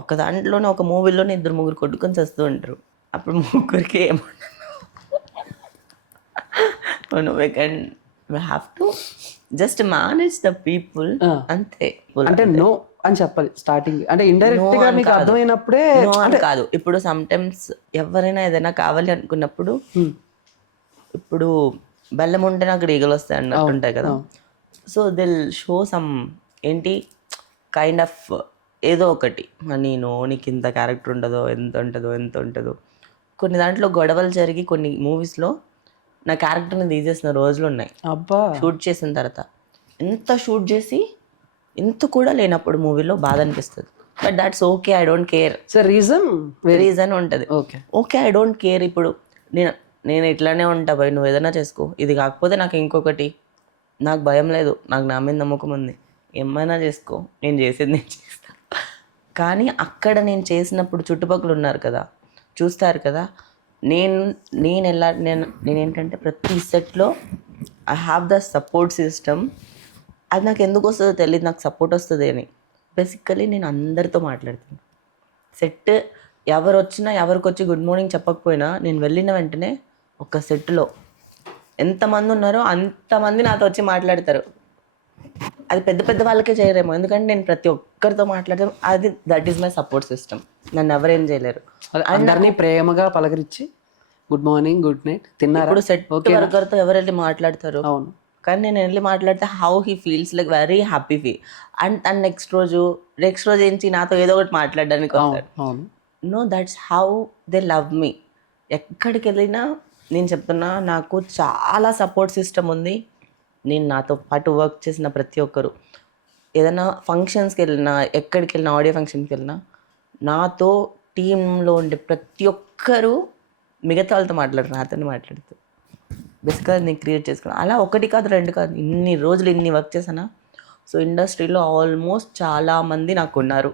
ఒక దాంట్లోనే ఒక మూవీలోనే 2-3 కొట్టుకొని చేస్తూ ఉంటారు. అప్పుడు ముగ్గురికి ఏమన్నా we have to just manage the people అంతే. అంటే నో అని చెప్పాలి స్టార్టింగ్, అంటే ఇండైరెక్ట్ గా మీకు అర్థమైనప్పుడే. అంటే కాదు, ఇప్పుడు సమ్టైమ్స్ ఎవరైనా ఏదైనా కావాలి అనుకున్నప్పుడు ఇప్పుడు బెల్లం ఉంటే నాకు ఈగలు వస్తాయి అన్నట్టు ఉంటాయి కదా. సో దిల్ షో సమ్ ఏంటి కైండ్ ఆఫ్ ఏదో ఒకటి, నీకు ఇంత క్యారెక్టర్ ఉండదో, ఎంత ఉంటుందో. కొన్ని దాంట్లో గొడవలు జరిగి కొన్ని మూవీస్లో నా క్యారెక్టర్ని తీసేసిన రోజులు ఉన్నాయి. అబ్బా, షూట్ చేసిన తర్వాత ఎంత షూట్ చేసి ఎంత కూడా లేనప్పుడు మూవీలో బాధ అనిపిస్తుంది. But that's okay, I don't care. So reason ఉంటుంది. Okay I don't care. ఇప్పుడు నేను ఇట్లానే ఉంటా భయ్, నువ్వు ఏదైనా చేసుకో, ఇది కాకపోతే నాకు ఇంకొకటి, నాకు భయం లేదు, నాకు నా మీద నమ్మకం ఉంది, ఏమైనా చేసుకో, నేను చేసేది నేను చేస్తా. కానీ అక్కడ నేను చేసినప్పుడు చుట్టుపక్కల ఉన్నారు కదా, చూస్తారు కదా, నేనేంటంటే ప్రతి సెట్లో I have the support system. అది నాకు ఎందుకు వస్తుందో తెలియదు, నాకు సపోర్ట్ వస్తుంది అని. బేసికలీ నేను అందరితో మాట్లాడుతాను. సెట్ ఎవరు వచ్చినా ఎవరికి వచ్చి గుడ్ మార్నింగ్ చెప్పకపోయినా నేను వెళ్ళిన వెంటనే ఒక సెట్లో ఎంతమంది ఉన్నారో అంతమంది నాతో వచ్చి మాట్లాడతారు. అది పెద్ద పెద్ద వాళ్ళకే చేయరేమో, ఎందుకంటే నేను ప్రతి ఒక్కరితో మాట్లాడతాను. That is my support system. నన్ను ఎవరేం చేయలేరు. అందరినీ ప్రేమగా పలకరించి గుడ్ మార్నింగ్, గుడ్ నైట్, తిన్నారు. ఇప్పుడు సెట్ వర్కర్తో ఎవరు వెళ్ళి మాట్లాడతారు? అవును. కానీ నేను వెళ్ళి మాట్లాడితే how he feels like very happy feel. And next రోజు ఏంటి నాతో ఏదో ఒకటి మాట్లాడడానికి వస్తారు. No, that's how they love me. ఎక్కడికి వెళ్ళినా నేను చెప్తున్నా, నాకు చాలా సపోర్ట్ సిస్టమ్ ఉంది. నేను నాతో పాటు వర్క్ చేసిన ప్రతి ఒక్కరు ఏదైనా ఫంక్షన్స్కి వెళ్ళినా, ఎక్కడికి వెళ్ళినా, ఆడియో ఫంక్షన్కి వెళ్ళినా, నాతో టీంలో ఉండే ప్రతి ఒక్కరు మిగతా వాళ్ళతో మాట్లాడరు, నాతో మాట్లాడుతూ. బేసిక్గా నేను క్రియేట్ చేసుకున్నాను. అలా 1 కాదు 2 కాదు, ఇన్ని రోజులు ఇన్ని వర్క్ చేశానా. సో ఇండస్ట్రీలో ఆల్మోస్ట్ చాలా మంది నాకు ఉన్నారు.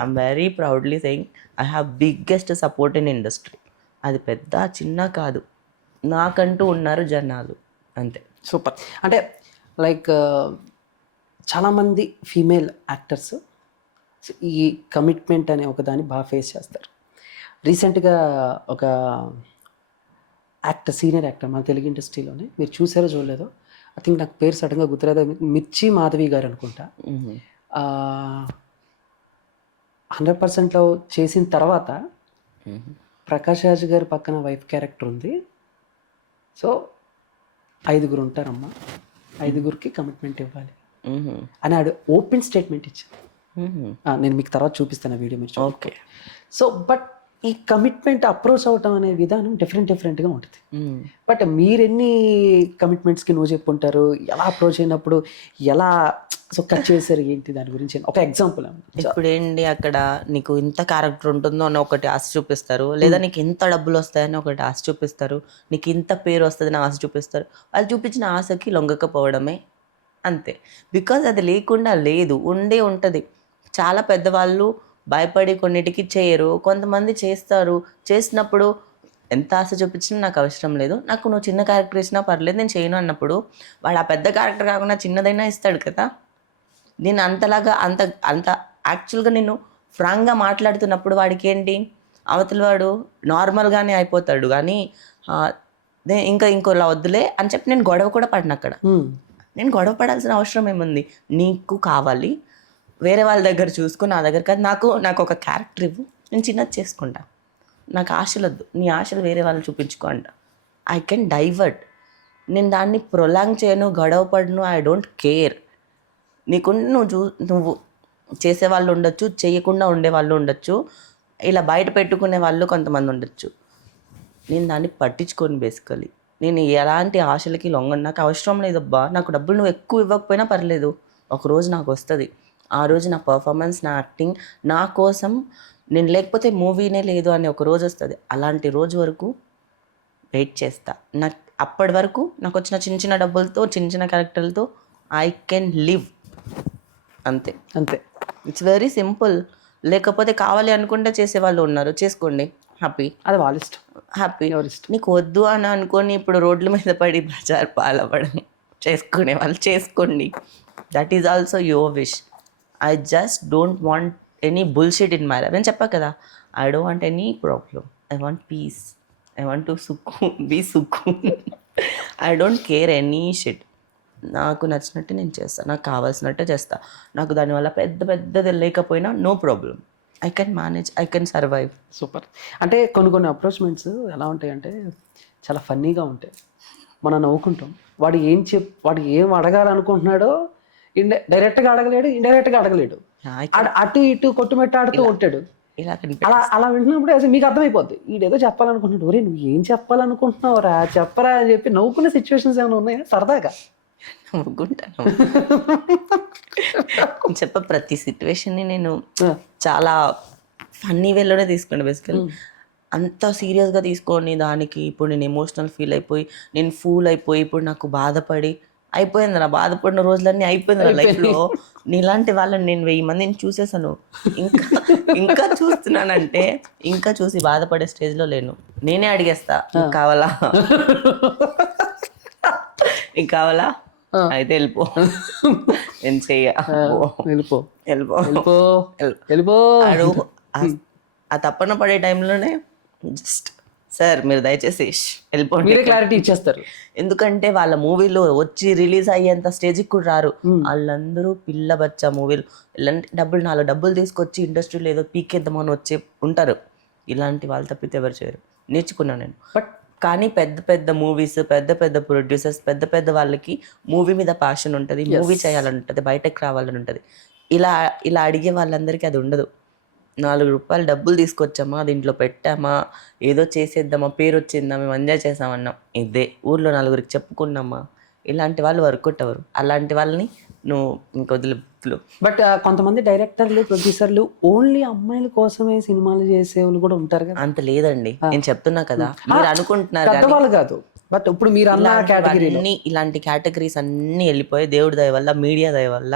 I'm very proudly saying I have biggest support in industry. అది పెద్ద చిన్న కాదు, నాకంటూ ఉన్నారు జనాలు, అంతే. సూపర్. అంటే లైక్ చాలామంది ఫీమేల్ యాక్టర్స్ ఈ కమిట్మెంట్ అనే ఒక దాన్ని బాగా ఫేస్ చేస్తారు. రీసెంట్గా ఒక యాక్టర్, సీనియర్ యాక్టర్ మన తెలుగు ఇండస్ట్రీలోనే, మీరు చూసారో చూడలేదో, ఐ థింక్ నాకు పేరు సడన్గా గుర్తురాదు, మిర్చి మాధవి గారు అనుకుంటా. 100%లో చేసిన తర్వాత ప్రకాష్ రాజ్ గారి పక్కన వైఫ్ క్యారెక్టర్ ఉంది. సో 5 ఉంటారమ్మా, 5 కమిట్మెంట్ ఇవ్వాలి అని ఆడు ఓపెన్ స్టేట్మెంట్ ఇచ్చారు. నేను మీకు తర్వాత చూపిస్తాను ఆ వీడియో, మీరు ఓకే. సో బట్ ఈ కమిట్మెంట్ అప్రోచ్ అవటం అనే విధానం డిఫరెంట్గా ఉంటుంది. బట్ మీరెన్ని కమిట్మెంట్స్కి నువ్వు చెప్పుంటారు, ఎలా అప్రోచ్ అయినప్పుడు ఎలా సో కట్ చేశారు, ఏంటి దాని గురించి ఒక ఎగ్జాంపుల్? ఇప్పుడు ఏంటి, అక్కడ నీకు ఇంత క్యారెక్టర్ ఉంటుందో అని ఒకటి ఆశ చూపిస్తారు, లేదా నీకు ఇంత డబ్బులు వస్తాయని ఒకటి ఆశ చూపిస్తారు, నీకు ఇంత పేరు వస్తుందని ఆశ చూపిస్తారు. వాళ్ళు చూపించిన ఆశకి లొంగకపోవడమే, అంతే. బికాజ్ అది లేకుండా లేదు, ఉండే ఉంటుంది. చాలా పెద్దవాళ్ళు భయపడి కొన్నిటికి చేయరు, కొంతమంది చేస్తారు. చేసినప్పుడు ఎంత ఆశ చూపించినా నాకు అవసరం లేదు, నాకు నువ్వు చిన్న క్యారెక్టర్ ఇచ్చినా పర్లేదు నేను చేయను అన్నప్పుడు వాడు ఆ పెద్ద క్యారెక్టర్ కాకుండా చిన్నదైనా ఇస్తాడు కదా. నేను అంతలాగా అంత అంత యాక్చువల్గా నేను ఫ్రాంక్గా మాట్లాడుతున్నప్పుడు వాడికి ఏంటి, అవతల వాడు నార్మల్గానే అయిపోతాడు. కానీ ఇంకా ఇంకోలా వద్దులే అని చెప్పి నేను గొడవ కూడా పడిన అక్కడ. నేను గొడవ పడాల్సిన అవసరం ఏముంది, నీకు కావాలి వేరే వాళ్ళ దగ్గర చూసుకో, నా దగ్గర కాదు. నాకు ఒక క్యారెక్టర్ ఇవ్వు, నేను చిన్నది చేసుకుంటా, నాకు ఆశలు వద్దు, నీ ఆశలు వేరే వాళ్ళు చూపించుకో అంట. ఐ కెన్ డైవర్ట్, నేను దాన్ని ప్రొలాంగ్ చేయను, గొడవ పడను, ఐ డోంట్ కేర్. నీకు నువ్వు చేసేవాళ్ళు ఉండొచ్చు, చేయకుండా ఉండే వాళ్ళు ఉండొచ్చు, ఇలా బయట పెట్టుకునే వాళ్ళు కొంతమంది ఉండొచ్చు. నేను దాన్ని పట్టించుకోను. బేసికలీ నేను ఎలాంటి ఆశలకి లొంగను, నాకు అవసరం లేదబ్బా. నాకు డబ్బులు నువ్వు ఎక్కువ ఇవ్వకపోయినా పర్లేదు, ఒకరోజు నాకు వస్తుంది. ఆ రోజు నా పర్ఫార్మెన్స్, నా యాక్టింగ్ నా కోసం, నేను లేకపోతే మూవీనే లేదు అని ఒక రోజు వస్తుంది. అలాంటి రోజు వరకు వెయిట్ చేస్తా. నాకు అప్పటి వరకు నాకు వచ్చిన చిన్న చిన్న డబ్బులతో, చిన్న చిన్న క్యారెక్టర్లతో ఐ కెన్ లివ్, అంతే. It's very simple. లేకపోతే కావాలి అనుకుంటే చేసేవాళ్ళు ఉన్నారు, చేసుకోండి, హ్యాపీ, అది వాళ్ళ ఇష్టం, హ్యాపీ. నీకు వద్దు అని అనుకొని ఇప్పుడు రోడ్ల మీద పడి బజార్ పాలపడం చేసుకునే వాళ్ళు చేసుకోండి, that is also your wish. I just don't want any bullshit in my life. నేను చెప్పా కదా, I don't want any problem, I want peace, I want to be sukoon. I don't care any shit. నాకు నచ్చినట్టు నేను చేస్తాను, నాకు కావాల్సినట్టే చేస్తా. నాకు దానివల్ల పెద్దది లేకపోయినా no problem, I can manage, I can survive. Super. అంటే కొన్ని అప్రోచ్మెంట్స్ ఎలా ఉంటాయంటే చాలా ఫన్నీగా ఉంటాయి, మనం నవ్వుకుంటాం. వాడు ఏం అడగాలనుకుంటున్నాడో డైరెక్ట్గా అడగలేడు, ఇండైరెక్ట్గా అడగలేడు, అటు ఇటు కొట్టుమెట్టాడుతూ ఉంటాడు. అలా వింటున్నప్పుడు అసలు మీకు అర్థమైపోద్ది, వీడేదో చెప్పాలనుకుంటున్నాడు, ఒరే నువ్వు ఏం చెప్పాలనుకుంటున్నావురా చెప్పరా అని చెప్పి నవ్వుకునే సిచ్యువేషన్స్ ఏమైనా ఉన్నాయా సరదాగా? నవ్వుకుంటాను. ప్రతి సిచ్యువేషన్ని నేను చాలా ఫన్నీ వేలోనే తీసుకున్నాను. బేసికలీ అంత సీరియస్గా తీసుకొని దానికి ఇప్పుడు నేను ఎమోషనల్ ఫీల్ అయిపోయి, నేను ఫూల్ అయిపోయి, ఇప్పుడు నాకు బాధపడి అయిపోయింది, నా బాధపడిన రోజులన్నీ అయిపోయింది నా లైఫ్లో. నీలాంటి వాళ్ళని నేను 1000 మందిని చూసేసాను, ఇంకా చూస్తున్నానంటే ఇంకా చూసి బాధపడే స్టేజ్లో లేను. నేనే అడిగేస్తా, నీకు కావాలా, నీకు కావాలా, అయితే వెళ్ళిపో, నేను చెయ్య, వెళ్ళిపో. ఆ తప్పన పడే టైంలోనే జస్ట్ సార్ మీరు దయచేసి వెళ్ళిపోండి, మీరే క్లారిటీ ఇచ్చేస్తారు. ఎందుకంటే వాళ్ళ మూవీలో వచ్చి రిలీజ్ అయ్యేంత స్టేజ్కి కూడా రారు. వాళ్ళందరూ పిల్ల బచ్చా మూవీలు ఇలాంటి డబ్బులు తీసుకొచ్చి ఇండస్ట్రీలో ఏదో పీకేద్దామని వచ్చి ఉంటారు. ఇలాంటి వాళ్ళు తప్పితే ఎవరు చేయరు, నేర్చుకున్నాను నేను. బట్ కానీ పెద్ద మూవీస్, పెద్ద ప్రొడ్యూసర్స్, పెద్ద వాళ్ళకి మూవీ మీద ప్యాషన్ ఉంటుంది, మూవీ చేయాలని ఉంటుంది, బయటకు రావాలని ఉంటుంది. ఇలా అడిగే వాళ్ళందరికీ అది ఉండదు. 4 రూపాయలు డబ్బులు తీసుకొచ్చామా, దీంట్లో పెట్టామా, ఏదో చేసేద్దామా, పేరు వచ్చిందా, మేము ఎంజాయ్ చేసామన్నాం, ఇదే ఊర్లో 4గురికి చెప్పుకున్నామా, ఇలాంటి వాళ్ళు వర్కౌట్ అవ్వరు. అలాంటి వాళ్ళని నువ్వు ఇంకొద్దులు. బట్ కొంతమంది డైరెక్టర్లు, ప్రొడ్యూసర్లు ఓన్లీ అమ్మాయిల కోసమే సినిమాలు చేసేవాళ్ళు కూడా ఉంటారు కదా. అంత లేదండి, నేను చెప్తున్నా కదా, మీరు అనుకుంటున్నారు పెద్దవాళ్ళు కాదు. బట్ ఇప్పుడు మీరు అన్న కేటగిరీ, ఇలాంటి కేటగిరీస్ అన్నీ వెళ్ళిపోయి దేవుడి దయ వల్ల, మీడియా దయ వల్ల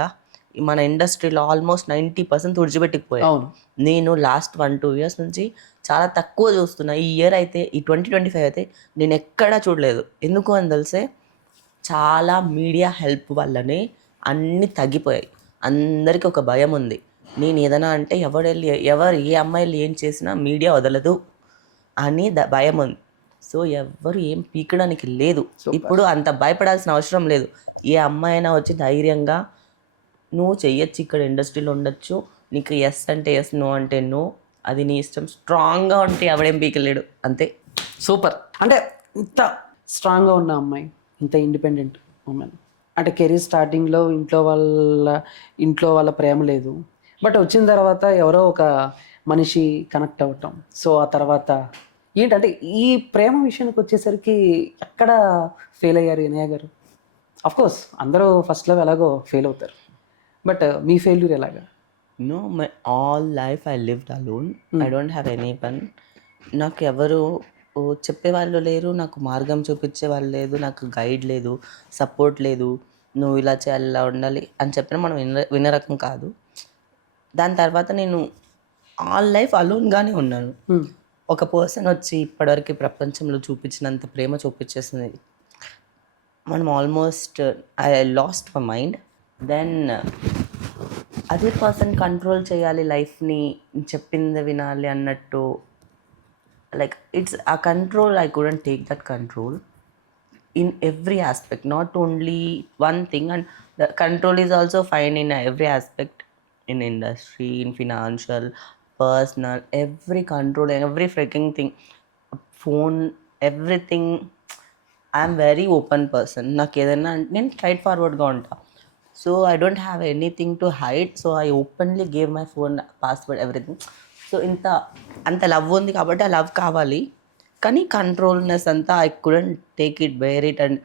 మన ఇండస్ట్రీలో ఆల్మోస్ట్ 90% తుడిచిపెట్టుకుపోయాయి. అవును. నేను లాస్ట్ 1-2 ఇయర్స్ నుంచి చాలా తక్కువ చూస్తున్నా. ఈ ఇయర్ అయితే, ఈ 2025 అయితే నేను ఎక్కడా చూడలేదు. ఎందుకు అని తెలిసే, చాలా మీడియా హెల్ప్ వల్లనే అన్నీ తగ్గిపోయాయి. అందరికీ ఒక భయం ఉంది. నేను ఏదైనా అంటే ఎవరు ఏ అమ్మాయిలు ఏం చేసినా మీడియా వదలదు అని భయం ఉంది. సో ఎవ్వరు ఏం పీకడానికి లేదు. ఇప్పుడు అంత భయపడాల్సిన అవసరం లేదు. ఏ అమ్మాయి అయినా వచ్చి ధైర్యంగా నువ్వు చెయ్యొచ్చు, ఇక్కడ ఇండస్ట్రీలో ఉండొచ్చు, నీకు ఎస్ అంటే ఎస్, నో అంటే నో, అది నీ ఇష్టం, స్ట్రాంగ్గా ఉంటే ఎవడేం పీకలేడు, అంతే. సూపర్. అంటే ఇంత స్ట్రాంగ్గా ఉన్న అమ్మాయి, ఇంత ఇండిపెండెంట్ ఉమెన్, అంటే కెరీర్ స్టార్టింగ్లో ఇంట్లో వాళ్ళ ప్రేమ లేదు, బట్ వచ్చిన తర్వాత ఎవరో ఒక మనిషి కనెక్ట్ అవ్వటం. సో ఆ తర్వాత ఏంటంటే ఈ ప్రేమ విషయానికి వచ్చేసరికి ఎక్కడ ఫెయిల్ అయ్యారు వినయ గారు? కోర్స్ అందరూ ఫస్ట్ లవ్ ఎలాగో ఫెయిల్ అవుతారు, బట్ మీ ఫెయిల్యూర్ ఎలాగా? No, my all life I lived alone. I don't have any one. నాకు ఎవరు చెప్పేవాళ్ళు లేరు, నాకు మార్గం చూపించే వాళ్ళు లేదు, నాకు గైడ్ లేదు, సపోర్ట్ లేదు. నువ్వు ఇలా చేయాలి, ఇలా ఉండాలి అని చెప్పిన మనం వినే రకం కాదు. దాని తర్వాత నేను ఆల్ లైఫ్ అలోన్గానే ఉన్నాను. ఒక పర్సన్ వచ్చి ఇప్పటివరకు ప్రపంచంలో చూపించినంత ప్రేమ చూపించేసింది. మనం almost I lost my mind. Then అదే పర్సన్ కంట్రోల్ చేయాలి లైఫ్ని, చెప్పింది వినాలి అన్నట్టు, like it's a control. I couldn't take that control in every aspect, not only one thing. And the control is also fine in every aspect, in industry, in financial, personal, every control, every freaking thing, phone, everything. I am very open person. నాకు ఏదైనా నేను స్ట్రైట్ ఫార్వర్డ్గా ఉంటా. So I don't have anything to hide. So I openly gave my phone password, everything. So అంత love ఉంది కాబట్టి ఆ లవ్ కావాలి, కానీ కంట్రోల్నెస్ అంతా I couldn't take it, bear it. And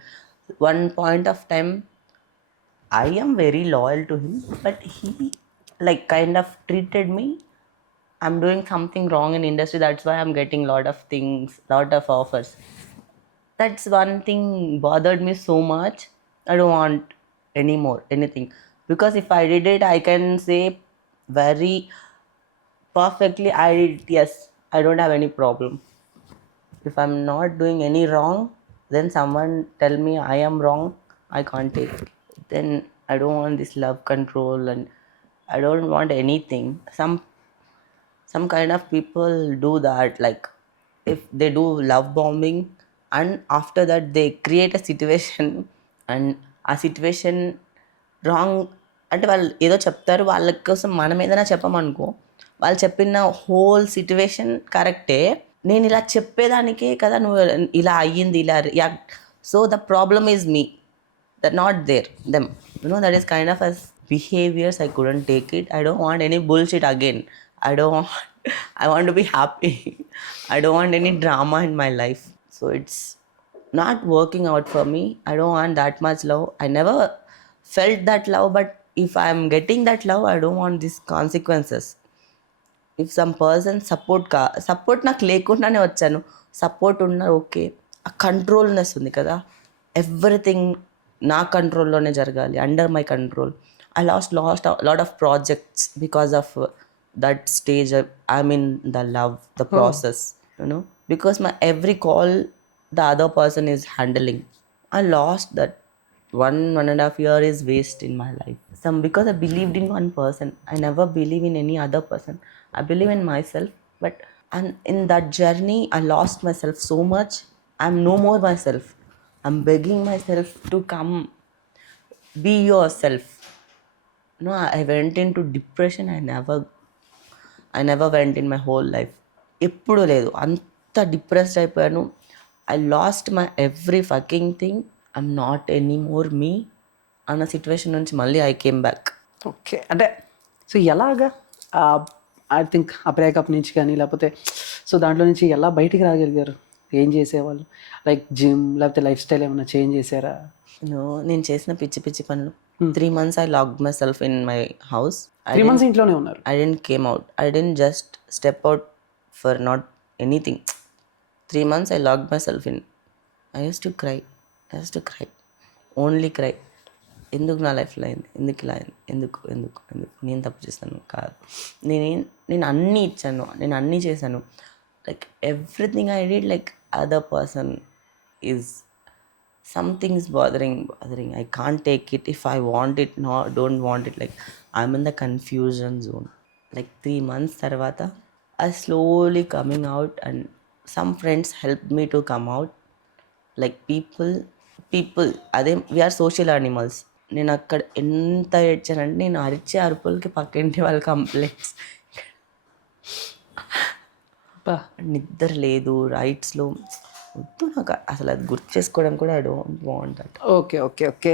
one point of time I am very loyal to him, but he like kind of treated me. I'm doing something wrong in industry, that's why I'm getting lot of things, lot of offers. That's one thing bothered me so much. I don't want anymore anything, because if I did it, I can say very perfectly I did, yes, I don't have any problem. If I'm not doing any wrong, then someone tell me I am wrong, I can't take it. Then I don't want this love control, and I don't want anything. Some kind of people do that, like if they do love bombing and after that they create a situation, and ఆ situation wrong అంటే వాళ్ళు ఏదో చెప్తారు, వాళ్ళ కోసం మనం ఏదైనా చెప్పమనుకో, వాళ్ళు చెప్పిన హోల్ సిచ్యువేషన్ కరెక్టే, నేను ఇలా చెప్పేదానికే కదా నువ్వు ఇలా అయ్యింది, ఇలా react. So the problem is me, that not there, them, that is kind of as behaviors. I couldn't take it. I don't want any bullshit again. I want to be happy. I don't want any drama in my life. So it's not working out for me. I don't want that much love. I never felt that love, but if I'm getting that love, I don't want these consequences. If some person support నాకు లేకుండానే వచ్చాను, support ఉన్నా okay, ఆ కంట్రోల్నెస్ ఉంది కదా, everything నా కంట్రోల్లోనే జరగాలి, under my control. I last lot of projects because of that stage. I mean the love, the process, because my every call the other person is handling. I lost that 1.5 year is waste in my life. Because I believed in one person. I never believe in any other person. I believe in myself. But in that journey, I lost myself so much. I'm no more myself. I'm begging myself to come, be yourself. No, I went into depression. I never went in my whole life. ఎప్పుడు లేదు, అంత depressed అయిపోయాను. I lost my every fucking thing. I'm not anymore me అన్న situation నుంచి మళ్ళీ I came back. Okay, అంటే so ఎలాగా I think ఆ బ్రేకప్ నుంచి కానీ లేకపోతే సో దాంట్లో నుంచి ఎలా బయటికి రాగలిగారు? ఏం చేసేవాళ్ళు? లైక్ జిమ్ లేకపోతే లైఫ్ స్టైల్ ఏమైనా చేంజ్ చేశారా? నేను చేసిన పిచ్చి పిచ్చి పనులు. 3 months I locked myself in my house. 3 months ఇంట్లోనే ఉన్నారు? I didn't came out. I didn't just step out for not anything. 3 months I locked myself in. I used to cry. Only cry. ఎందుకు నా లైఫ్లో అయింది, ఎందుకు ఇలా అయింది, ఎందుకు ఎందుకు ఎందుకు నేను తప్పు చేస్తాను కాదు. నేను అన్నీ ఇచ్చాను, నేను అన్నీ చేశాను. Like everything I did, like other person is something is bothering. I can't take it. If I want it, don't want it. Like I'm in the confusion zone. Like 3 months తర్వాత I slowly coming out and some friends help me to come out. Like people అదే we are social animals. నేను అక్కడ ఎంత ఏడ్చానంటే నేను అరిచే అరుపులకి పక్కింటి వాళ్ళ complaints. నిద్ర లేదు, రైట్స్లో వద్దు నాకు అసలు అది గుర్తు చేసుకోవడం కూడా I don't want that. Okay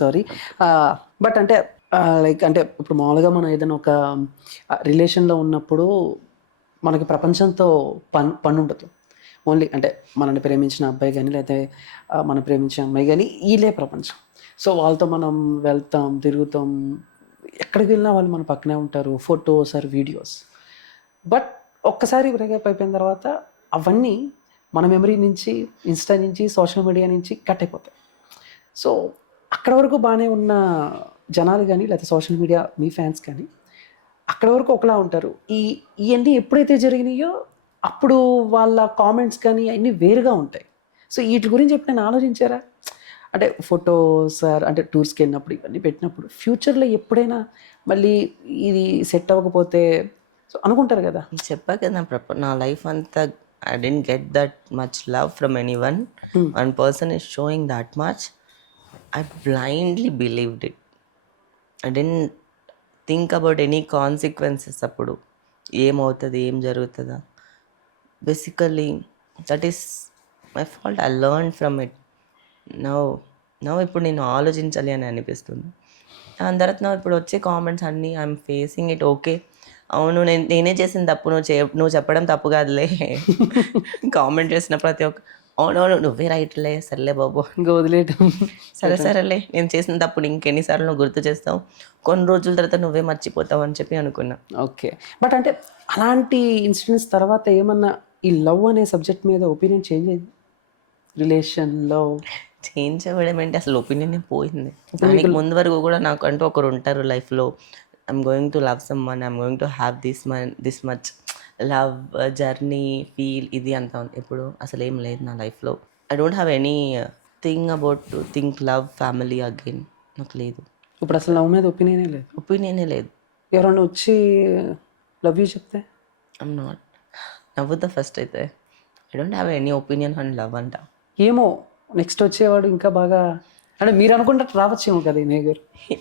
sorry. But అంటే లైక్ అంటే ఇప్పుడు మామూలుగా మనం ఏదైనా ఒక రిలేషన్లో ఉన్నప్పుడు మనకి ప్రపంచంతో పని ఉండదు. ఓన్లీ అంటే మనల్ని ప్రేమించిన అబ్బాయి కానీ లేకపోతే మనం ప్రేమించిన అమ్మాయి కానీ వీళ్ళే ప్రపంచం. సో వాళ్ళతో మనం వెళ్తాం, తిరుగుతాం, ఎక్కడికి వెళ్ళినా వాళ్ళు మన పక్కనే ఉంటారు, ఫొటోస్ ఆర్ వీడియోస్. బట్ ఒక్కసారి బ్రేకప్ అయిపోయిన తర్వాత అవన్నీ మన మెమరీ నుంచి, ఇన్స్టా నుంచి, సోషల్ మీడియా నుంచి కట్ అయిపోతాయి. సో అక్కడ వరకు బాగానే ఉన్న జనాలు కానీ లేకపోతే సోషల్ మీడియా మీ ఫ్యాన్స్ కానీ అక్కడ వరకు ఒకలా ఉంటారు. ఇవన్నీ ఎప్పుడైతే జరిగినాయో అప్పుడు వాళ్ళ కామెంట్స్ కానీ అన్నీ వేరుగా ఉంటాయి. సో వీటి గురించి ఎప్పుడైనా ఆలోచించారా? అంటే ఫొటోస్ అంటే టూర్స్కి వెళ్ళినప్పుడు ఇవన్నీ పెట్టినప్పుడు ఫ్యూచర్లో ఎప్పుడైనా మళ్ళీ ఇది సెట్ అవ్వకపోతే సో అనుకుంటారు కదా. చెప్పా కదా నా లైఫ్ అంతా I didn't get that much love from any one person is showing that much. I blindly believed it. I didn't think about any consequences. అప్పుడు ఏమవుతుంది, ఏం జరుగుతుందా. Basically that is my fault. I learn from it. Now ఇప్పుడు నేను ఆలోచించాలి అని అనిపిస్తుంది. దాని తర్వాత ఇప్పుడు వచ్చే కామెంట్స్ అన్నీ ఐఎమ్ ఫేసింగ్ ఇట్. ఓకే, అవును నేనే చేసిన తప్పు, నువ్వు చెప్పడం తప్పు కాదులే. కామెంట్ చేసిన ప్రతి ఒక్క అవునవును నువ్వే రైట్లే, సర్లే బాబు ఇంకా వదిలేయటం. సరేలే నేను చేసిన తప్పుడు ఇంకెన్నిసార్లు నువ్వు గుర్తు చేస్తావు, కొన్ని రోజుల తర్వాత నువ్వే మర్చిపోతావు అని చెప్పి అనుకున్నా. ఓకే, బట్ అంటే అలాంటి ఇన్సిడెంట్స్ తర్వాత ఏమన్నా ఈ లవ్ అనే సబ్జెక్ట్ మీద ఒపీనియన్ చేంజ్ అయింది రిలేషన్లో? చేంజ్ అవ్వడం ఏంటి, అసలు ఒపీనియన్ పోయింది. దానికి ముందు వరకు కూడా నాకు అంటూ ఒకరు ఉంటారు లైఫ్లో. I'm going to love some one, I'm going to have this much love journey feel ఇది అంతా ఉంది. ఇప్పుడు అసలు ఏం లేదు నా లైఫ్లో. I don't have any thing about to think love family again. నాకు లేదు ఇప్పుడు అసలు లవ్ మీద ఒపీనియనే లేదు. ఎవరైనా వచ్చి లవ్ యూ చెప్తే ఐఎమ్ నాట్ నవ్వుతా ఫస్ట్. అయితే I don't have any opinion on love అంట. ఏమో నెక్స్ట్ వచ్చేవాడు ఇంకా బాగా అంటే మీరు అనుకుంటే రావచ్చేమో కదా ఈ నేగర్.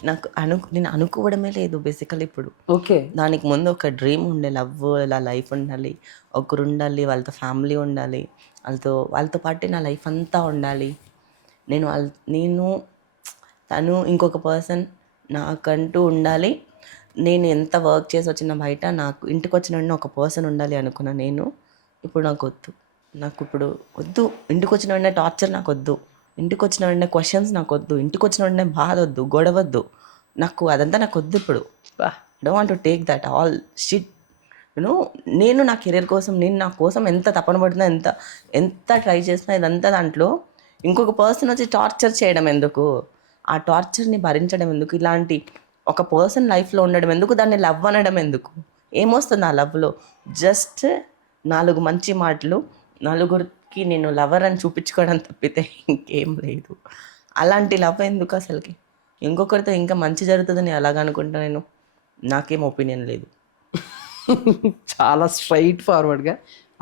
నాకు నేను అనుకోవడమే లేదు బేసికల్. ఇప్పుడు ఓకే, దానికి ముందు ఒక డ్రీమ్ ఉండే, లవ్ ఇలా లైఫ్ ఉండాలి, ఒకరు ఉండాలి, వాళ్ళతో ఫ్యామిలీ ఉండాలి, వాళ్ళతో పాటు నా లైఫ్ అంతా ఉండాలి. నేను తను ఇంకొక పర్సన్ నాకంటూ ఉండాలి. నేను ఎంత వర్క్ చేసి వచ్చిన బయట నాకు ఇంటికి వచ్చిన వెంటనే ఒక పర్సన్ ఉండాలి అనుకున్నా నేను. ఇప్పుడు నాకు వద్దు ఇంటికి వచ్చిన వెంటనే టార్చర్ నాకు వద్దు, ఇంటికి వచ్చిన వెంటనే క్వశ్చన్స్ నాకు వద్దు, ఇంటికి వచ్చిన వెంటనే బాధ వద్దు, గొడవద్దు, అదంతా నాకు వద్దు. ఇప్పుడు don't want to take that all shit. నేను నా కెరీర్ కోసం, నేను నా కోసం ఎంత తపన పడుతున్నా, ఎంత ట్రై చేసినా, ఇదంతా దాంట్లో ఇంకొక పర్సన్ వచ్చి టార్చర్ చేయడం ఎందుకు, ఆ టార్చర్ని భరించడం ఎందుకు, ఇలాంటి ఒక పర్సన్ లైఫ్లో ఉండడం ఎందుకు, దాన్ని లవ్ అనడం ఎందుకు, ఏమొస్తుంది ఆ లవ్లో? జస్ట్ 4 మంచి మాటలు, నలుగురికి నేను లవర్ అని చూపించుకోవడం తప్పితే ఇంకేం లేదు. అలాంటి లవ్ ఎందుకు అసలుకి? ఇంకొకరితో ఇంకా మంచి జరుగుతుందని అలాగనుకుంటా నేను. నాకేం ఒపీనియన్ లేదు. చాలా స్ట్రైట్ ఫార్వర్డ్గా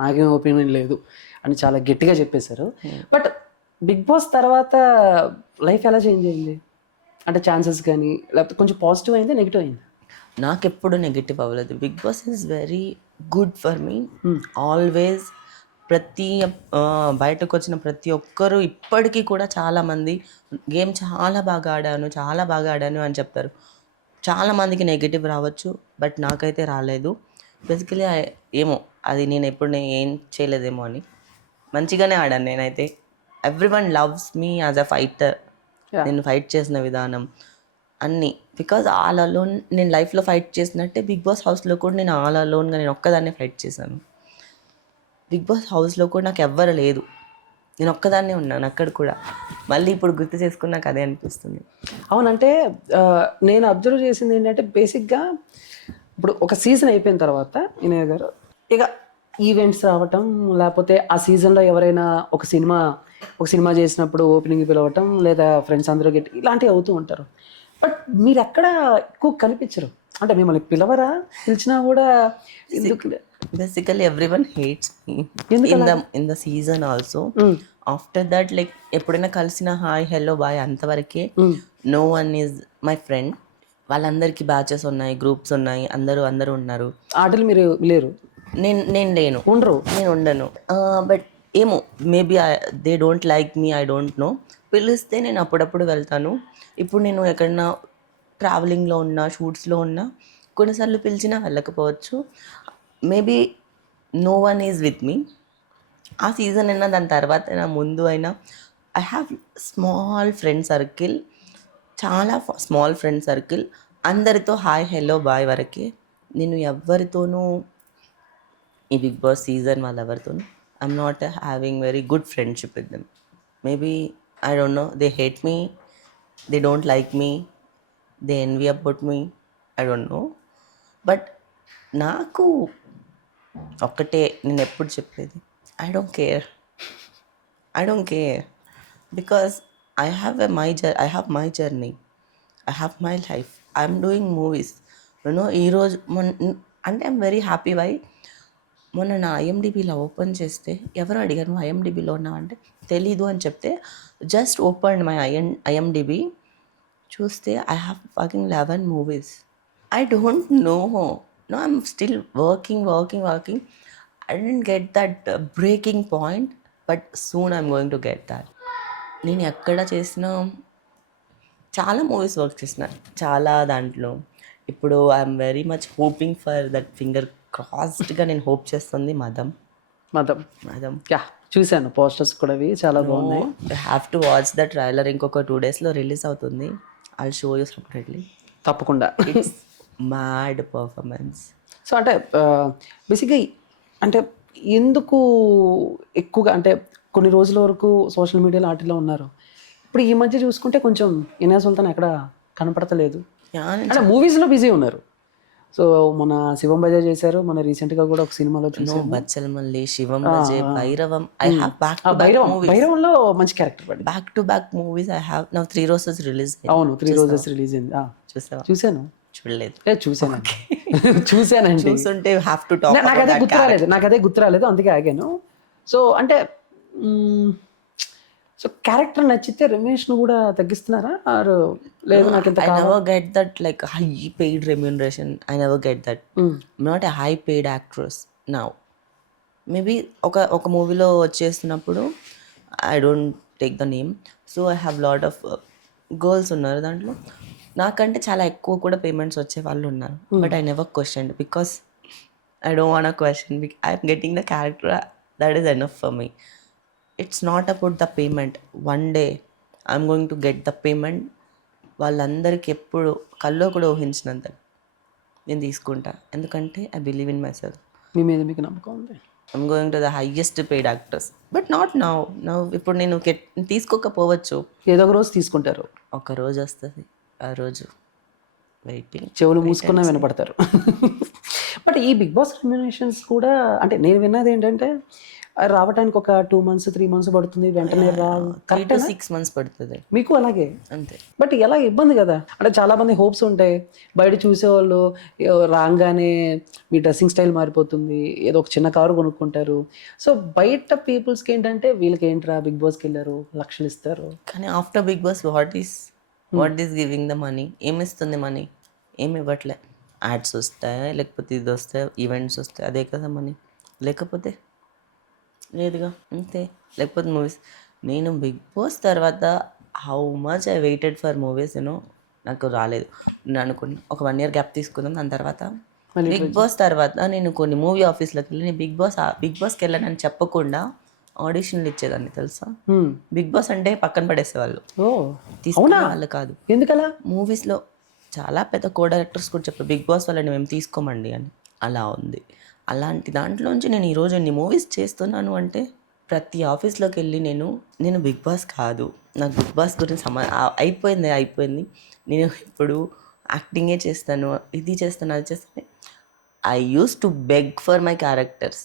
నాకేం ఒపీనియన్ లేదు అని చాలా గట్టిగా చెప్పేశారు. బట్ బిగ్ బాస్ తర్వాత లైఫ్ ఎలా చేంజ్ అయింది? అంటే ఛాన్సెస్ కానీ లేకపోతే కొంచెం పాజిటివ్ అయింది, నెగిటివ్ అయింది? నాకు ఎప్పుడు నెగిటివ్ అవ్వలేదు. Bigg Boss is very good for me always. బయటకు వచ్చిన ప్రతి ఒక్కరూ ఇప్పటికీ కూడా చాలామంది గేమ్ చాలా బాగా ఆడాను అని చెప్తారు. చాలామందికి నెగిటివ్ రావచ్చు, బట్ నాకైతే రాలేదు. బేసికలీ ఏమో అది నేను ఏం చేయలేదేమో అని మంచిగానే ఆడాను నేనైతే. Everyone loves me as a fighter. నేను ఫైట్ చేసిన విధానం అన్నీ బికాజ్ ఆల్ అలోన్. నేను లైఫ్లో ఫైట్ చేసినట్టే బిగ్ బాస్ హౌస్లో కూడా నేను ఆల్ అలోన్గా నేను ఒక్కదాన్నే ఫైట్ చేశాను. బిగ్ బాస్ హౌస్లో కూడా నాకు ఎవ్వరు లేదు. నేను ఒక్కదాన్నే ఉన్నాను అక్కడ కూడా. మళ్ళీ ఇప్పుడు గుర్తు చేసుకున్నాక అదే అనిపిస్తుంది. అవునంటే నేను అబ్జర్వ్ చేసింది ఏంటంటే బేసిక్గా ఇప్పుడు ఒక సీజన్ అయిపోయిన తర్వాత వినయ్ గారు ఇక ఈవెంట్స్ రావటం, లేకపోతే ఆ సీజన్లో ఎవరైనా ఒక సినిమా చేసినప్పుడు ఓపెనింగ్ పిలవటం, లేదా ఫ్రెండ్స్ అందరూ గెట్ ఇలాంటివి అవుతూ ఉంటారు. బట్ మీరు ఎక్కడ ఎక్కువ కనిపించరు, అంటే మిమ్మల్ని పిలవరా, పిలిచినా కూడా ఎందుకు? Basically everyone hates me in the season also. After that like ఎప్పుడైనా కలిసిన హాయ్ హలో బాయ్ అంతవరకే. No one is my friend. వాళ్ళందరికీ బ్యాచెస్ ఉన్నాయి, గ్రూప్స్ ఉన్నాయి, అందరూ ఉన్నారు. ఆటలు మీరు లేరు? నేను లేను, నేను ఉండను. బట్ ఏమో maybe they don't like me, I don't no. పిలిస్తే నేను అప్పుడప్పుడు వెళ్తాను. ఇప్పుడు నేను ఎక్కడన్నా ట్రావెలింగ్లో ఉన్నా, షూట్స్లో ఉన్నా, కొన్నిసార్లు పిలిచినా వెళ్ళకపోవచ్చు. Maybe no one is with me. ఆ సీజన్ అయినా దాని తర్వాత అయినా ముందు అయినా I have small friend circle, చాలా స్మాల్ ఫ్రెండ్ సర్కిల్. అందరితో హాయ్ హలో బాయ్ వరకే. నేను ఎవరితోనూ ఈ బిగ్ బాస్ సీజన్ వాళ్ళెవరితోనూ I'm not having very good friendship with them. Maybe I don't know, they hate me, they don't like me, they envy about me, I don't know. But నాకు ఒక్కటే నేను ఎప్పుడు చెప్పేది, I don't care because I have my journey, I have my life, I'm doing movies. ఈరోజు అంటే I'm very happy. Why మొన్న నా ఐఎండిబిలో open చేస్తే ఎవరో అడిగారు నువ్వు ఐఎండిబిలో ఉన్నావు అంటే తెలీదు అని చెప్తే జస్ట్ ఓపెన్ మై ఐఎండిబి చూస్తే I have fucking 11 movies. I don't no, I'm still working. I didn't get that breaking point, but soon I'm going to get that. నేను ఎక్కడ చేసినా చాలా మూవీస్ వర్క్ చేసిన, చాలా దాంట్లో. ఇప్పుడు I'm very much hoping for that finger క్రాస్డ్గా నేను హోప్ చేస్తుంది మదం. యా, చూశాను పోస్టర్స్ కూడా అవి చాలా బాగున్నాయి. I have to watch the trailer. ఇంకొక 2 daysలో రిలీజ్ అవుతుంది. I show you separately. తప్పకుండా. It's mad performance. సో అంటే బేసిక్గా అంటే ఎందుకు ఎక్కువగా అంటే కొన్ని రోజుల వరకు సోషల్ మీడియాలో వాటిలో ఉన్నారు, ఇప్పుడు ఈ మధ్య చూసుకుంటే కొంచెం ఇనాజ్ సుల్తాన్ ఎక్కడ కనపడతలేదు, అంటే మూవీస్లో బిజీ ఉన్నారు. సో మన శివం బజాజ్ చేశారు, మన రీసెంట్గా కూడా ఒక సినిమాలో చూసాను బచ్చలమల్లి, శివం బజే, భైరవం. ఐ హ్యావ్ భైరవంలో మంచి క్యారెక్టర్ పడింది. Back to back movies I have. Now 3 Roses release. అవును, 3 Roses రిలీజ్ అయింది. చూసాను. చూడలేదు. చూసానండి. చూస్తుంటే హ్యావ్ టు టాక్. నాకు అదే గుర్తురాలేదు, అందుకే ఆగాను. సో అంటే సో క్యారెక్టర్ నచ్చితే రమేష్ను కూడా తగ్గిస్తున్నారా ఆర్ లేదు? నాకు I never get that like high paid remuneration. I never get that. I'm not a high paid actress now. Maybe ఒక మూవీలో వచ్చేస్తున్నప్పుడు I don't take the name. So I have lot of girls ఉన్నారు దాంట్లో, నాకంటే చాలా ఎక్కువ కూడా payments వచ్చే వాళ్ళు ఉన్నారు. But I never question because I don't want question. I'm getting the character, that is enough for me. It's not about the payment. One day I'm going to get the payment. వాళ్ళందరికీ ఎప్పుడు కల్లో కూడా ఊహించినంత నేను తీసుకుంటా, ఎందుకంటే I believe in myself. మీ మీద మీకు నమ్మకం ఉంది. I'm going to the highest paid actors, but not now. ఇప్పుడు నేను తీసుకోకపోవచ్చు, ఏదో ఒక రోజు తీసుకుంటారు. ఒక రోజు వస్తుంది, ఆ రోజు వెయిటింగ్. చెవులు మూసుకున్నా వినపడతారు. బట్ ఈ బిగ్ బాస్ రెమ్యునరేషన్స్ కూడా అంటే నేను విన్నది ఏంటంటే రావడానికి ఒక 2 months 3 months పడుతుంది, వెంటనే రావు. 3 to 6 months పడుతుంది మీకు అలాగే అంతే. బట్ ఎలా ఇబ్బంది కదా, అంటే చాలా మంది హోప్స్ ఉంటాయి, బయట చూసేవాళ్ళు రాగానే మీ డ్రెస్సింగ్ స్టైల్ మారిపోతుంది, ఏదో ఒక చిన్న కారు కొనుక్కుంటారు. సో బయట పీపుల్స్కి ఏంటంటే వీళ్ళకి ఏంట్రా బిగ్ బాస్కి వెళ్ళారు, లక్షలు ఇస్తారు. కానీ after Bigg Boss what is giving the money? ఏమి ఇస్తుంది మనీ? ఏమి ఇవ్వట్లే. యాడ్స్ వస్తాయి, లేకపోతే ఇది వస్తాయి, ఈవెంట్స్ వస్తాయి, అదే కదా మనీ. లేకపోతే లేదుగా, అంతే. లేకపోతే మూవీస్. నేను బిగ్ బాస్ తర్వాత how much I waited for movies నాకు రాలేదు. నేను అనుకుని ఒక 1 year గ్యాప్ తీసుకుందాం, దాని తర్వాత బిగ్ బాస్ తర్వాత నేను కొన్ని మూవీ ఆఫీస్లోకి వెళ్ళి నేను బిగ్ బాస్కి వెళ్ళానని చెప్పకుండా ఆడిషన్లు ఇచ్చేదాన్ని తెలుసా. బిగ్ బాస్ అంటే పక్కన పడేసేవాళ్ళు, తీసుకునే వాళ్ళు కాదు. ఎందుకలా? మూవీస్లో చాలా పెద్ద కో డైరెక్టర్స్ కూడా చెప్పారు బిగ్ బాస్ వాళ్ళని మేము తీసుకోమండి అని. అలా ఉంది. అలాంటి దాంట్లోంచి నేను ఈరోజు ఎన్ని మూవీస్ చేస్తున్నాను అంటే ప్రతి ఆఫీస్లోకి వెళ్ళి నేను బిగ్ బాస్ కాదు, నాకు బిగ్ బాస్ గురించి అయిపోయింది, నేను ఇప్పుడు యాక్టింగే చేస్తాను, ఇది చేస్తాను, అది చేస్తాను. I use to beg for my characters.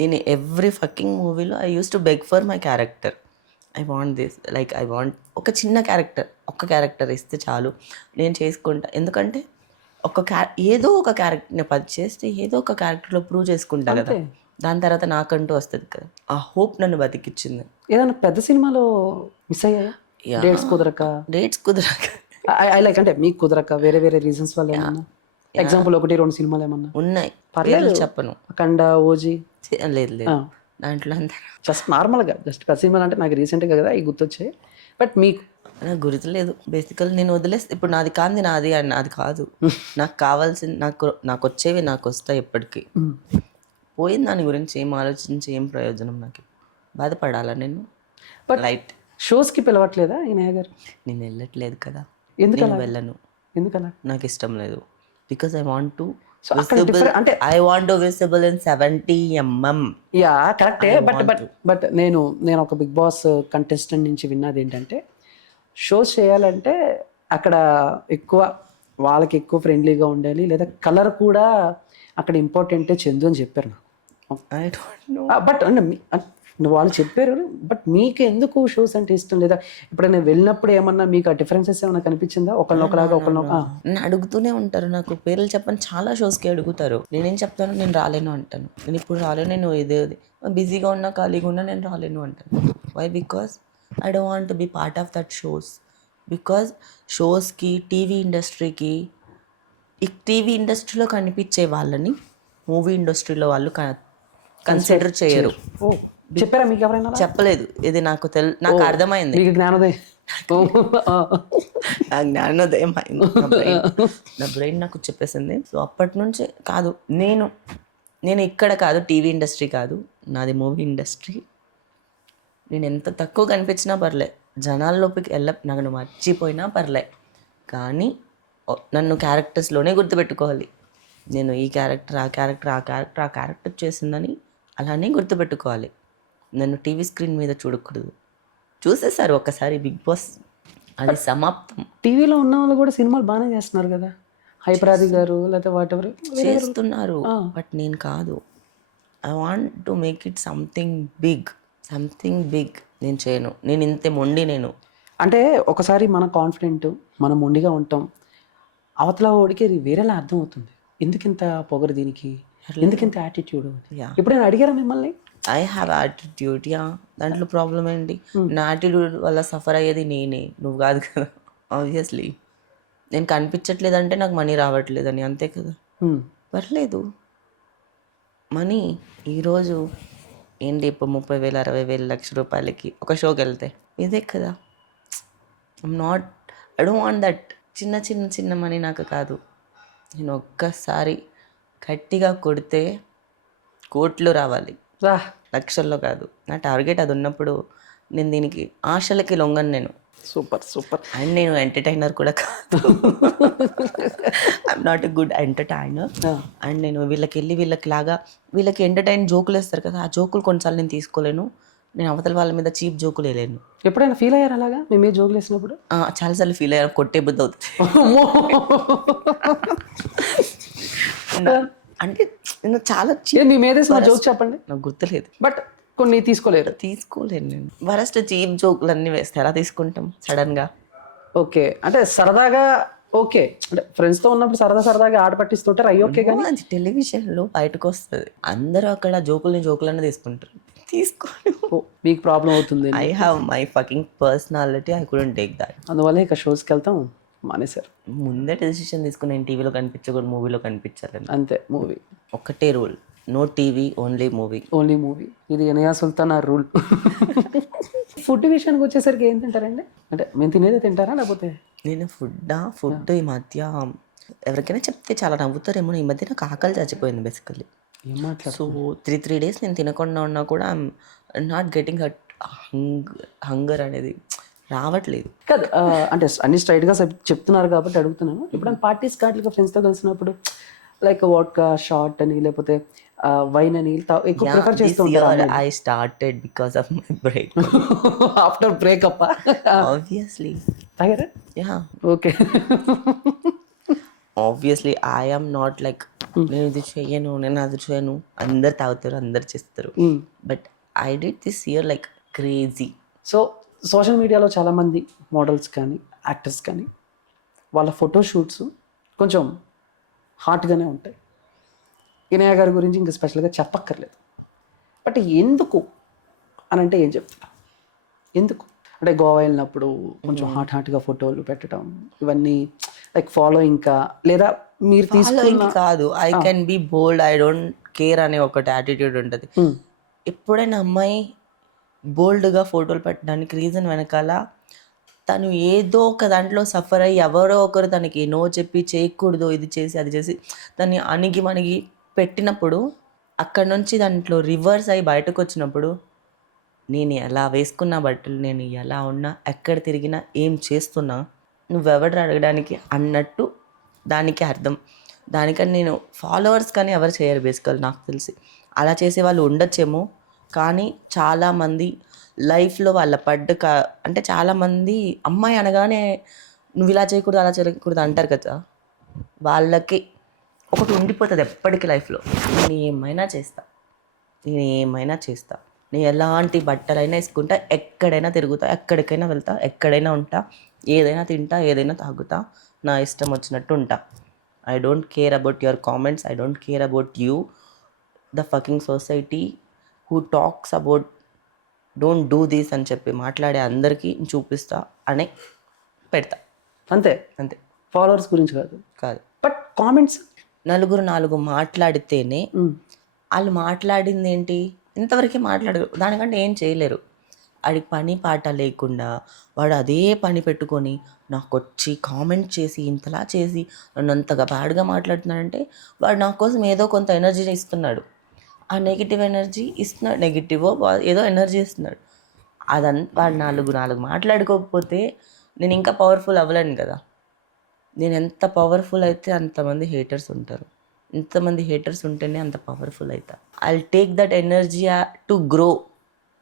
నేను ఎవ్రీ ఫకింగ్ మూవీలో I use to beg for my character. I want this, like I want ఒక చిన్న క్యారెక్టర్ ఇస్తే చాలు, నేను చేసుకుంటా. ఎందుకంటే ఏదో ఒక క్యారెక్టర్ని చేస్తే ఏదో ఒక క్యారెక్టర్లో ప్రూవ్ చేసుకుంటా కదా, దాని తర్వాత నాకంటూ వస్తుంది కదా. ఆ హోప్ నన్ను బతికిచ్చింది. ఏదైనా పెద్ద సినిమాలో మిస్ అయ్యాయా? డేట్స్ కుదరక ఐ లైక్ అంటే మీకు కుదరక వేరే వేరే రీజన్స్ వల్ల ఏమన్నా? ఎగ్జాంపుల్ 1-2 సినిమాలు ఏమన్నా ఉన్నాయి, పర్లేదు చెప్పను. అఖండ, ఓజీ లేదు దాంట్లో అంతా జస్ట్ నార్మల్గా జస్ట్ పెద్ద సినిమాలు అంటే నాకు రీసెంట్గా కదా అవి గుర్తొచ్చాయి. బట్ మీకు నాకు గుర్తులేదు. బేసికల్ నేను వదిలేస్తే ఇప్పుడు నాది కాంది నాది అని అది కాదు. నాకు కావాల్సింది నాకు వచ్చేవి నాకు వస్తాయి ఎప్పటికీ. పోయిన దాని గురించి ఏం ఆలోచించి ఏం ప్రయోజనం? నాకు బాధపడాలా నేను? బట్ లైట్ షోస్కి పిలవట్లేదా ఈయన గారు? నేను వెళ్ళట్లేదు కదా, ఎందుకు వెళ్ళను. ఎందుకలా? నాకు ఇష్టం లేదు. బికాస్ ఐ వాంట్ టు అంటే I want to visible in 70 mm. Yeah కరెక్టే. బట్ నేను ఒక బిగ్ బాస్ కంటెస్టెంట్ నుంచి విన్నది ఏంటంటే, షోస్ చేయాలంటే అక్కడ వాళ్ళకి ఎక్కువ ఫ్రెండ్లీగా ఉండాలి, లేదా కలర్ కూడా అక్కడ ఇంపార్టెంటే చందు అని చెప్పారు నాకు. I don't know. బట్ వాళ్ళు చెప్పారు. బట్ మీకు ఎందుకు షోస్ అంటే ఇష్టం? లేదా ఎప్పుడైనా వెళ్ళినప్పుడు ఏమన్నా మీకు ఆ డిఫరెన్సెస్ ఏమైనా కనిపించిందా? ఒకళ్ళొకలాగా నన్ను అడుగుతూనే ఉంటారు, నాకు పేర్లు చెప్పని చాలా షోస్కి అడుగుతారు. నేనేం చెప్తాను, నేను రాలేను అంటాను. నేను ఇప్పుడు రాలేను, నేను ఇదే బిజీగా ఉన్నా ఖాళీగా ఉన్నా నేను రాలేను అంటాను. Why? Because I don't want to be part of that shows. Because షోస్కి టీవీ ఇండస్ట్రీలో కనిపించే వాళ్ళని మూవీ ఇండస్ట్రీలో వాళ్ళు కన్సిడర్ చేయరు. ఓ చెప్పారా మీకు ఎవరైనా? చెప్పలేదు. ఇది నాకు అర్థమైంది. మీకు జ్ఞానోదయం నా జ్ఞానోదయం అయింది. నా బ్రెయిన్ నాకు చెప్పేసింది. సో అప్పటి నుంచి కాదు, నేను ఇక్కడ కాదు, టీవీ ఇండస్ట్రీ కాదు, నాది మూవీ ఇండస్ట్రీ. నేను ఎంత తక్కువ కనిపించినా పర్లే, జనాల్లోకి నన్ను మర్చిపోయినా పర్లే, కానీ నన్ను క్యారెక్టర్స్లోనే గుర్తుపెట్టుకోవాలి. నేను ఈ క్యారెక్టర్ ఆ క్యారెక్టర్ చేసిందని అలానే గుర్తుపెట్టుకోవాలి. నన్ను టీవీ స్క్రీన్ మీద చూడకూడదు. చూసేసారు ఒకసారి బిగ్ బాస్, అది సమాప్తం. టీవీలో ఉన్న వాళ్ళు కూడా సినిమాలు బాగానే చేస్తున్నారు కదా, హైపరాది గారు లేకపోతే వాటెవర్ చేస్తున్నారు. బట్ నేను కాదు. I want to make it something big. నేను చేయను. నేను ఇంతే మొండి. నేను అంటే ఒకసారి మన కాన్ఫిడెంట్, మనం మొండిగా ఉంటాం, అవతల వాడికి అది వేరేలా అర్థం అవుతుంది. ఎందుకింత పొగరు దీనికి, ఎందుకింత యాటిట్యూడ్? ఎప్పుడైనా అడిగారా మిమ్మల్ని? I have attitude. దాంట్లో ప్రాబ్లం ఏంటి? నా యాటిట్యూడ్ వల్ల సఫర్ అయ్యేది నేనే, నువ్వు కాదు కదా. ఆబ్వియస్లీ నేను కనిపించట్లేదంటే నాకు మనీ రావట్లేదని, అంతే కదా. పర్లేదు. మనీ ఈరోజు ఏంటి, ఇప్పుడు 30,000 60,000 లక్ష రూపాయలకి ఒక షోకి వెళ్తే ఇదే కదా. I don't want that. చిన్న మనీ నాకు కాదు. నేను ఒక్కసారి గట్టిగా కొడితే కోట్లు రావాలి, లక్షల్లో కాదు. నా టార్గెట్ అది ఉన్నప్పుడు నేను దీనికి ఆశలకి లొంగను. నేను సూపర్. అండ్ నేను ఎంటర్టైనర్ కూడా కాదు. I'm not a good entertainer. And నేను వీళ్ళకి ఎంటర్టైన్ జోకులు వేస్తారు కదా, ఆ జోకులు కొన్నిసార్లు నేను తీసుకోలేను. నేను అవతల వాళ్ళ మీద చీప్ జోకులు వేయలేను. ఎప్పుడైనా ఫీల్ అయ్యారు అలాగా మీ మీద జోకులు వేసినప్పుడు? చాలాసార్లు ఫీల్ అయ్యాను, కొట్టే బుద్ధి అవుతుంది. అంటే నేను చాలా మీ మీద జోక్ చెప్పండి, నాకు గుర్తులేదు. బట్ కొన్ని తీసుకోలేను నేను. వరస్ట్ చీప్ జోకులు అన్నీ వేస్తే ఎలా తీసుకుంటాం సడన్గా? ఓకే, అంటే సరదాగా ఓకే, అంటే ఫ్రెండ్స్తో ఉన్నప్పుడు సరదాగా ఆట పట్టిస్తుంటారు, అయ్యి ఓకే. కానీ అది టెలివిజన్లో బయటకు వస్తుంది, అందరూ అక్కడ జోకులన్నీ తీసుకుంటారు. మీకు ప్రాబ్లం అవుతుంది. I have my fucking personality, I couldn't take that. అందువల్ల ఇక షోస్కి వెళ్తాం మానేశారు. ముందే డెసిషన్ తీసుకుని నేను టీవీలో కనిపించకూడదు, మూవీలో కనిపించాలని. అంతే, మూవీ ఒక్కటే rule, no TV, only movie. ఇది ఎనయా సుల్తాన్ ఆ రూల్. ఫుడ్ విషయానికి వచ్చేసరికి ఏం తింటారండి? అంటే మేము తినేదే తింటారా లేకపోతే? నేను ఫుడ్ ఈ మధ్య ఎవరికైనా చెప్తే చాలా నవ్వుతారేమో, ఈ మధ్య నాకు ఆకలి చచ్చిపోయింది బేసికల్లీ. సో 3 days నేను తినకుండా ఉన్నా కూడా ఐఎమ్ నాట్ గెటింగ్ హంగర్ అనేది రావట్లేదు. కాదు, అంటే అన్ని స్ట్రైట్గా చెప్తున్నారు కాబట్టి అడుగుతున్నాను. ఎప్పుడైనా పార్టీస్ కాట్లుగా ఫ్రెండ్స్తో కలిసినప్పుడు లైక్ వాడ్కా షార్ట్ అని, లేకపోతే వైన్ అని ఎక్కువ ప్రిఫర్ చేస్తూ ఉంటారు I started because of my break. After breakup Obviously. తాగారా Yeah. Okay Obviously, I am not like నేను ఇది చేయను నేను అది చేయను అందరు తాగుతారు అందరు చేస్తారు but I did this year like crazy. So social మీడియాలో చాలామంది మోడల్స్ కానీ యాక్టర్స్ కానీ వాళ్ళ ఫోటోషూట్స్ కొంచెం హాట్గానే ఉంటాయి. ఇనయ గారి గురించి ఇంకా స్పెషల్గా చెప్పక్కర్లేదు. బట్ ఎందుకు అని అంటే ఏం చెప్తారు? ఎందుకు అంటే గోవా వెళ్ళినప్పుడు కొంచెం హాట్గా ఫోటోలు పెట్టడం ఇవన్నీ లైక్ ఫాలో ఇంకా లేదా మీరు తీసుకున్న కాదు, I can be bold, I don't care అనే ఒకటి యాటిట్యూడ్ ఉంటుంది. ఎప్పుడైనా అమ్మాయి బోల్డ్గా ఫోటోలు పెట్టడానికి రీజన్ వెనకాల తను ఏదో ఒక దాంట్లో సఫర్ అయ్యి ఎవరో ఒకరు తనకి నో చెప్పి చేయకూడదు ఇది చేసి అది చేసి దాన్ని అణిగి మణిగి పెట్టినప్పుడు అక్కడ నుంచి దాంట్లో రివర్స్ అయ్యి బయటకు వచ్చినప్పుడు నేను ఎలా వేసుకున్న బట్టలు నేను ఎలా ఉన్నా ఎక్కడ తిరిగినా ఏం చేస్తున్నా నువ్వెవరు అడగడానికి అన్నట్టు దానికి అర్థం. దానికని నేను ఫాలోవర్స్ కానీ ఎవరు చేయరు బేసికల్ నాకు తెలిసి. అలా చేసే వాళ్ళు ఉండొచ్చేమో కానీ చాలామంది లైఫ్లో వాళ్ళ అంటే చాలామంది అమ్మాయి అనగానే నువ్వు ఇలా చేయకూడదు అలా చేయకూడదు అంటారు కదా, వాళ్ళకి ఒకటి ఉండిపోతుంది ఎప్పటికీ లైఫ్లో. నేను ఏమైనా చేస్తా నేను ఎలాంటి బట్టలైనా వేసుకుంటా, ఎక్కడైనా తిరుగుతా, ఎక్కడికైనా వెళ్తా, ఎక్కడైనా ఉంటా, ఏదైనా తింటా, ఏదైనా తాగుతా, నా ఇష్టం వచ్చినట్టు ఉంటా. I don't care about your comments, I don't care about you, the fucking society who talks about don't do this అని చెప్పి మాట్లాడే అందరికీ చూపిస్తా అనే పెడతా. అంతే ఫాలోవర్స్ గురించి కాదు. బట్ కామెంట్స్ నలుగురు నాలుగు మాట్లాడితేనే వాళ్ళు మాట్లాడింది ఏంటి ఇంతవరకే మాట్లాడరు, దానికంటే ఏం చేయలేరు. వాడికి పని పాట లేకుండా వాడు అదే పని పెట్టుకొని నాకు వచ్చి కామెంట్ చేసి ఇంతలా చేసి నన్ను అంతగా బ్యాడ్గా మాట్లాడుతున్నాడంటే వాడు నా కోసం ఏదో కొంత ఎనర్జీని ఇస్తున్నాడు. ఆ నెగిటివ్ ఎనర్జీ ఇస్తున్నాడు, నెగిటివో ఏదో ఎనర్జీ ఇస్తున్నాడు. వాడు నాలుగు మాట్లాడుకోకపోతే నేను ఇంకా పవర్ఫుల్ అవ్వలేను కదా. నేను ఎంత పవర్ఫుల్ అయితే అంతమంది హేటర్స్ ఉంటారు, ఇంతమంది హేటర్స్ ఉంటేనే అంత పవర్ఫుల్ అవుతా. I'll take that energy to grow,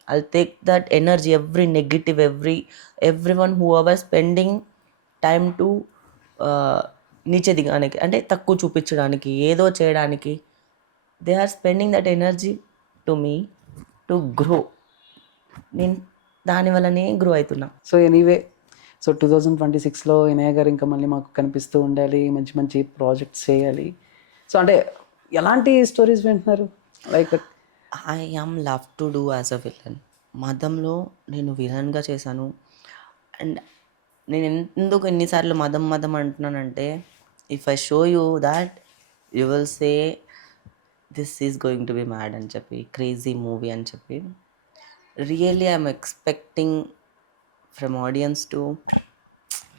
I'll take that energy every negative everyone whoever spending time to నీచే దిగడానికి అంటే తక్కువ చూపించడానికి ఏదో చేయడానికి, they are spending that energy to me to grow. నేను దానివల్లనే గ్రో అవుతున్నా. సో ఎనీవే 2026లో ఇనయ గారు ఇంకా మళ్ళీ మాకు కనిపిస్తూ ఉండాలి, మంచి మంచి ప్రాజెక్ట్స్ చేయాలి. సో అంటే ఎలాంటి స్టోరీస్ వింటున్నారు? Like I am love to do as a villain. మదంలో నేను విలన్గా చేశాను. అండ్ నేను ఎందుకు ఎన్నిసార్లు మదం అంటున్నానంటే if I show you that you will say this is going to be mad అని చెప్పి, క్రేజీ మూవీ అని చెప్పి. Really I'm expecting from audience to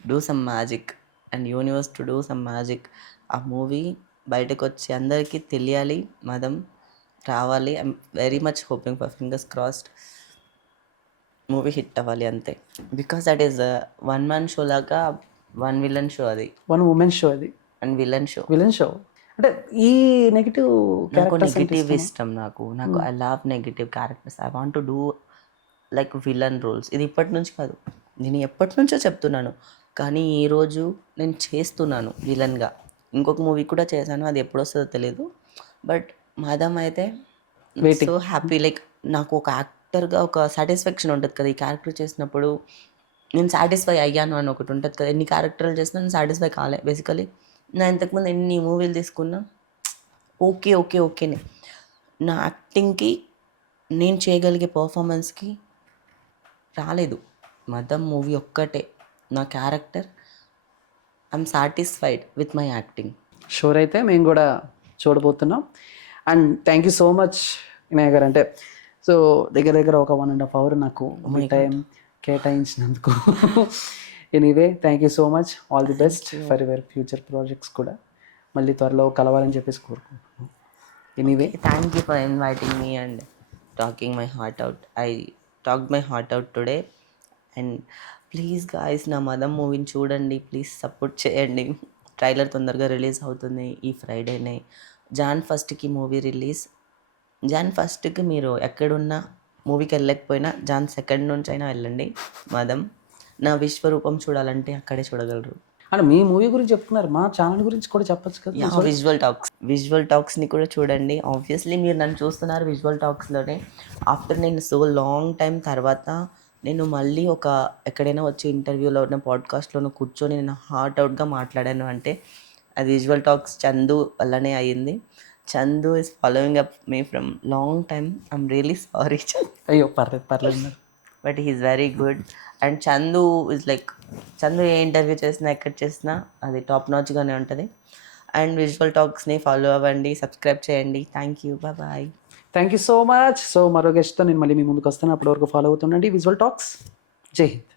do some magic and universe to do some magic. ఆ movie బయటకు వచ్చి అందరికీ తెలియాలి, మదం రావాలి. I'm very much hoping for fingers crossed movie hit అవ్వాలి అంతే. Because that is one man show లాగా one villain show, అది వన్ ఉమెన్ షో అది అండ్ విలన్ షో. అంటే ఈ నెగిటివ్ నెగిటివ్ ఇష్టం నాకు I love negative characters. I want to do like villain roles. ఇది ఇప్పటి నుంచి కాదు, నేను ఎప్పటి నుంచో చెప్తున్నాను, కానీ ఈరోజు నేను చేస్తున్నాను విలన్గా. ఇంకొక మూవీ కూడా చేశాను, అది ఎప్పుడు వస్తుందో తెలియదు. బట్ మదం అయితే సో హ్యాపీ. లైక్ నాకు ఒక యాక్టర్గా ఒక సాటిస్ఫాక్షన్ ఉంటుంది కదా, ఈ క్యారెక్టర్ చేసినప్పుడు నేను సాటిస్ఫై అయ్యాను అని ఒకటి ఉంటుంది కదా. ఎన్ని క్యారెక్టర్లు చేసినా నేను సాటిస్ఫై కాలే బేసికలీ. నా ఇంతకుముందు ఎన్ని మూవీలు తీసుకున్నా ఓకేనే. నా యాక్టింగ్కి నేను చేయగలిగే పర్ఫార్మెన్స్కి రాలేదు. మదం మూవీ ఒక్కటే నా character. I'm satisfied with my acting. Sure అయితే మేము కూడా చూడబోతున్నాం. And thank you so much Inaya గారు. అంటే సో దగ్గర ఒక 1.5 hour నాకు టైం కేటాయించినందుకు. Anyway thank you so much. All the best for your future projects కూడా. మళ్ళీ త్వరలో కలవాలని చెప్పేసి కోరుకుంటున్నాను. Anyway thank you for inviting me and talking my heart out. I talked my heart out today. And please guys నా మదం మూవీని చూడండి, please support చేయండి. ట్రైలర్ తొందరగా రిలీజ్ అవుతుంది ఈ ఫ్రైడేనే. Jan 1st movie release. Jan ఫస్ట్కి మీరు ఎక్కడున్నా మూవీకి వెళ్ళకపోయినా జాన్ సెకండ్ నుంచి అయినా వెళ్ళండి. మదం నా విశ్వరూపం చూడాలంటే అక్కడే చూడగలరు. అంటే మీ మూవీ గురించి చెప్తున్నారు, మా ఛానల్ గురించి కూడా చెప్పొచ్చు కదా. యా, విజువల్ టాక్స్ని కూడా చూడండి. ఆబ్వియస్లీ మీరు నన్ను చూస్తున్నారు విజువల్ టాక్స్లోనే. ఆఫ్టర్ నేను సో లాంగ్ టైం తర్వాత నేను మళ్ళీ ఎక్కడైనా వచ్చి ఇంటర్వ్యూలో ఉన్న పాడ్కాస్ట్లోనూ కూర్చొని నేను హార్ట్ అవుట్గా మాట్లాడాను అంటే అది విజువల్ టాక్స్ చందు వల్లనే అయ్యింది. Chandu is following up me from long time. I'm really sorry అయ్యో పర్లేదు. But he's very good. And Chandu is like, Chandu ఏ ఇంటర్వ్యూ చేసినా ఎక్కడ చేసినా అది టాప్ నాచ్గానే ఉంటుంది. అండ్ విజువల్ టాక్స్ని ఫాలో అవ్వండి, సబ్స్క్రైబ్ చేయండి. Thank you, bye. Thank you so much. So మరో గెస్ట్తో నేను మళ్ళీ మీ ముందుకు వస్తాను. అప్పటి వరకు ఫాలో అవుతుండండి విజువల్ టాక్స్. జై హింద్.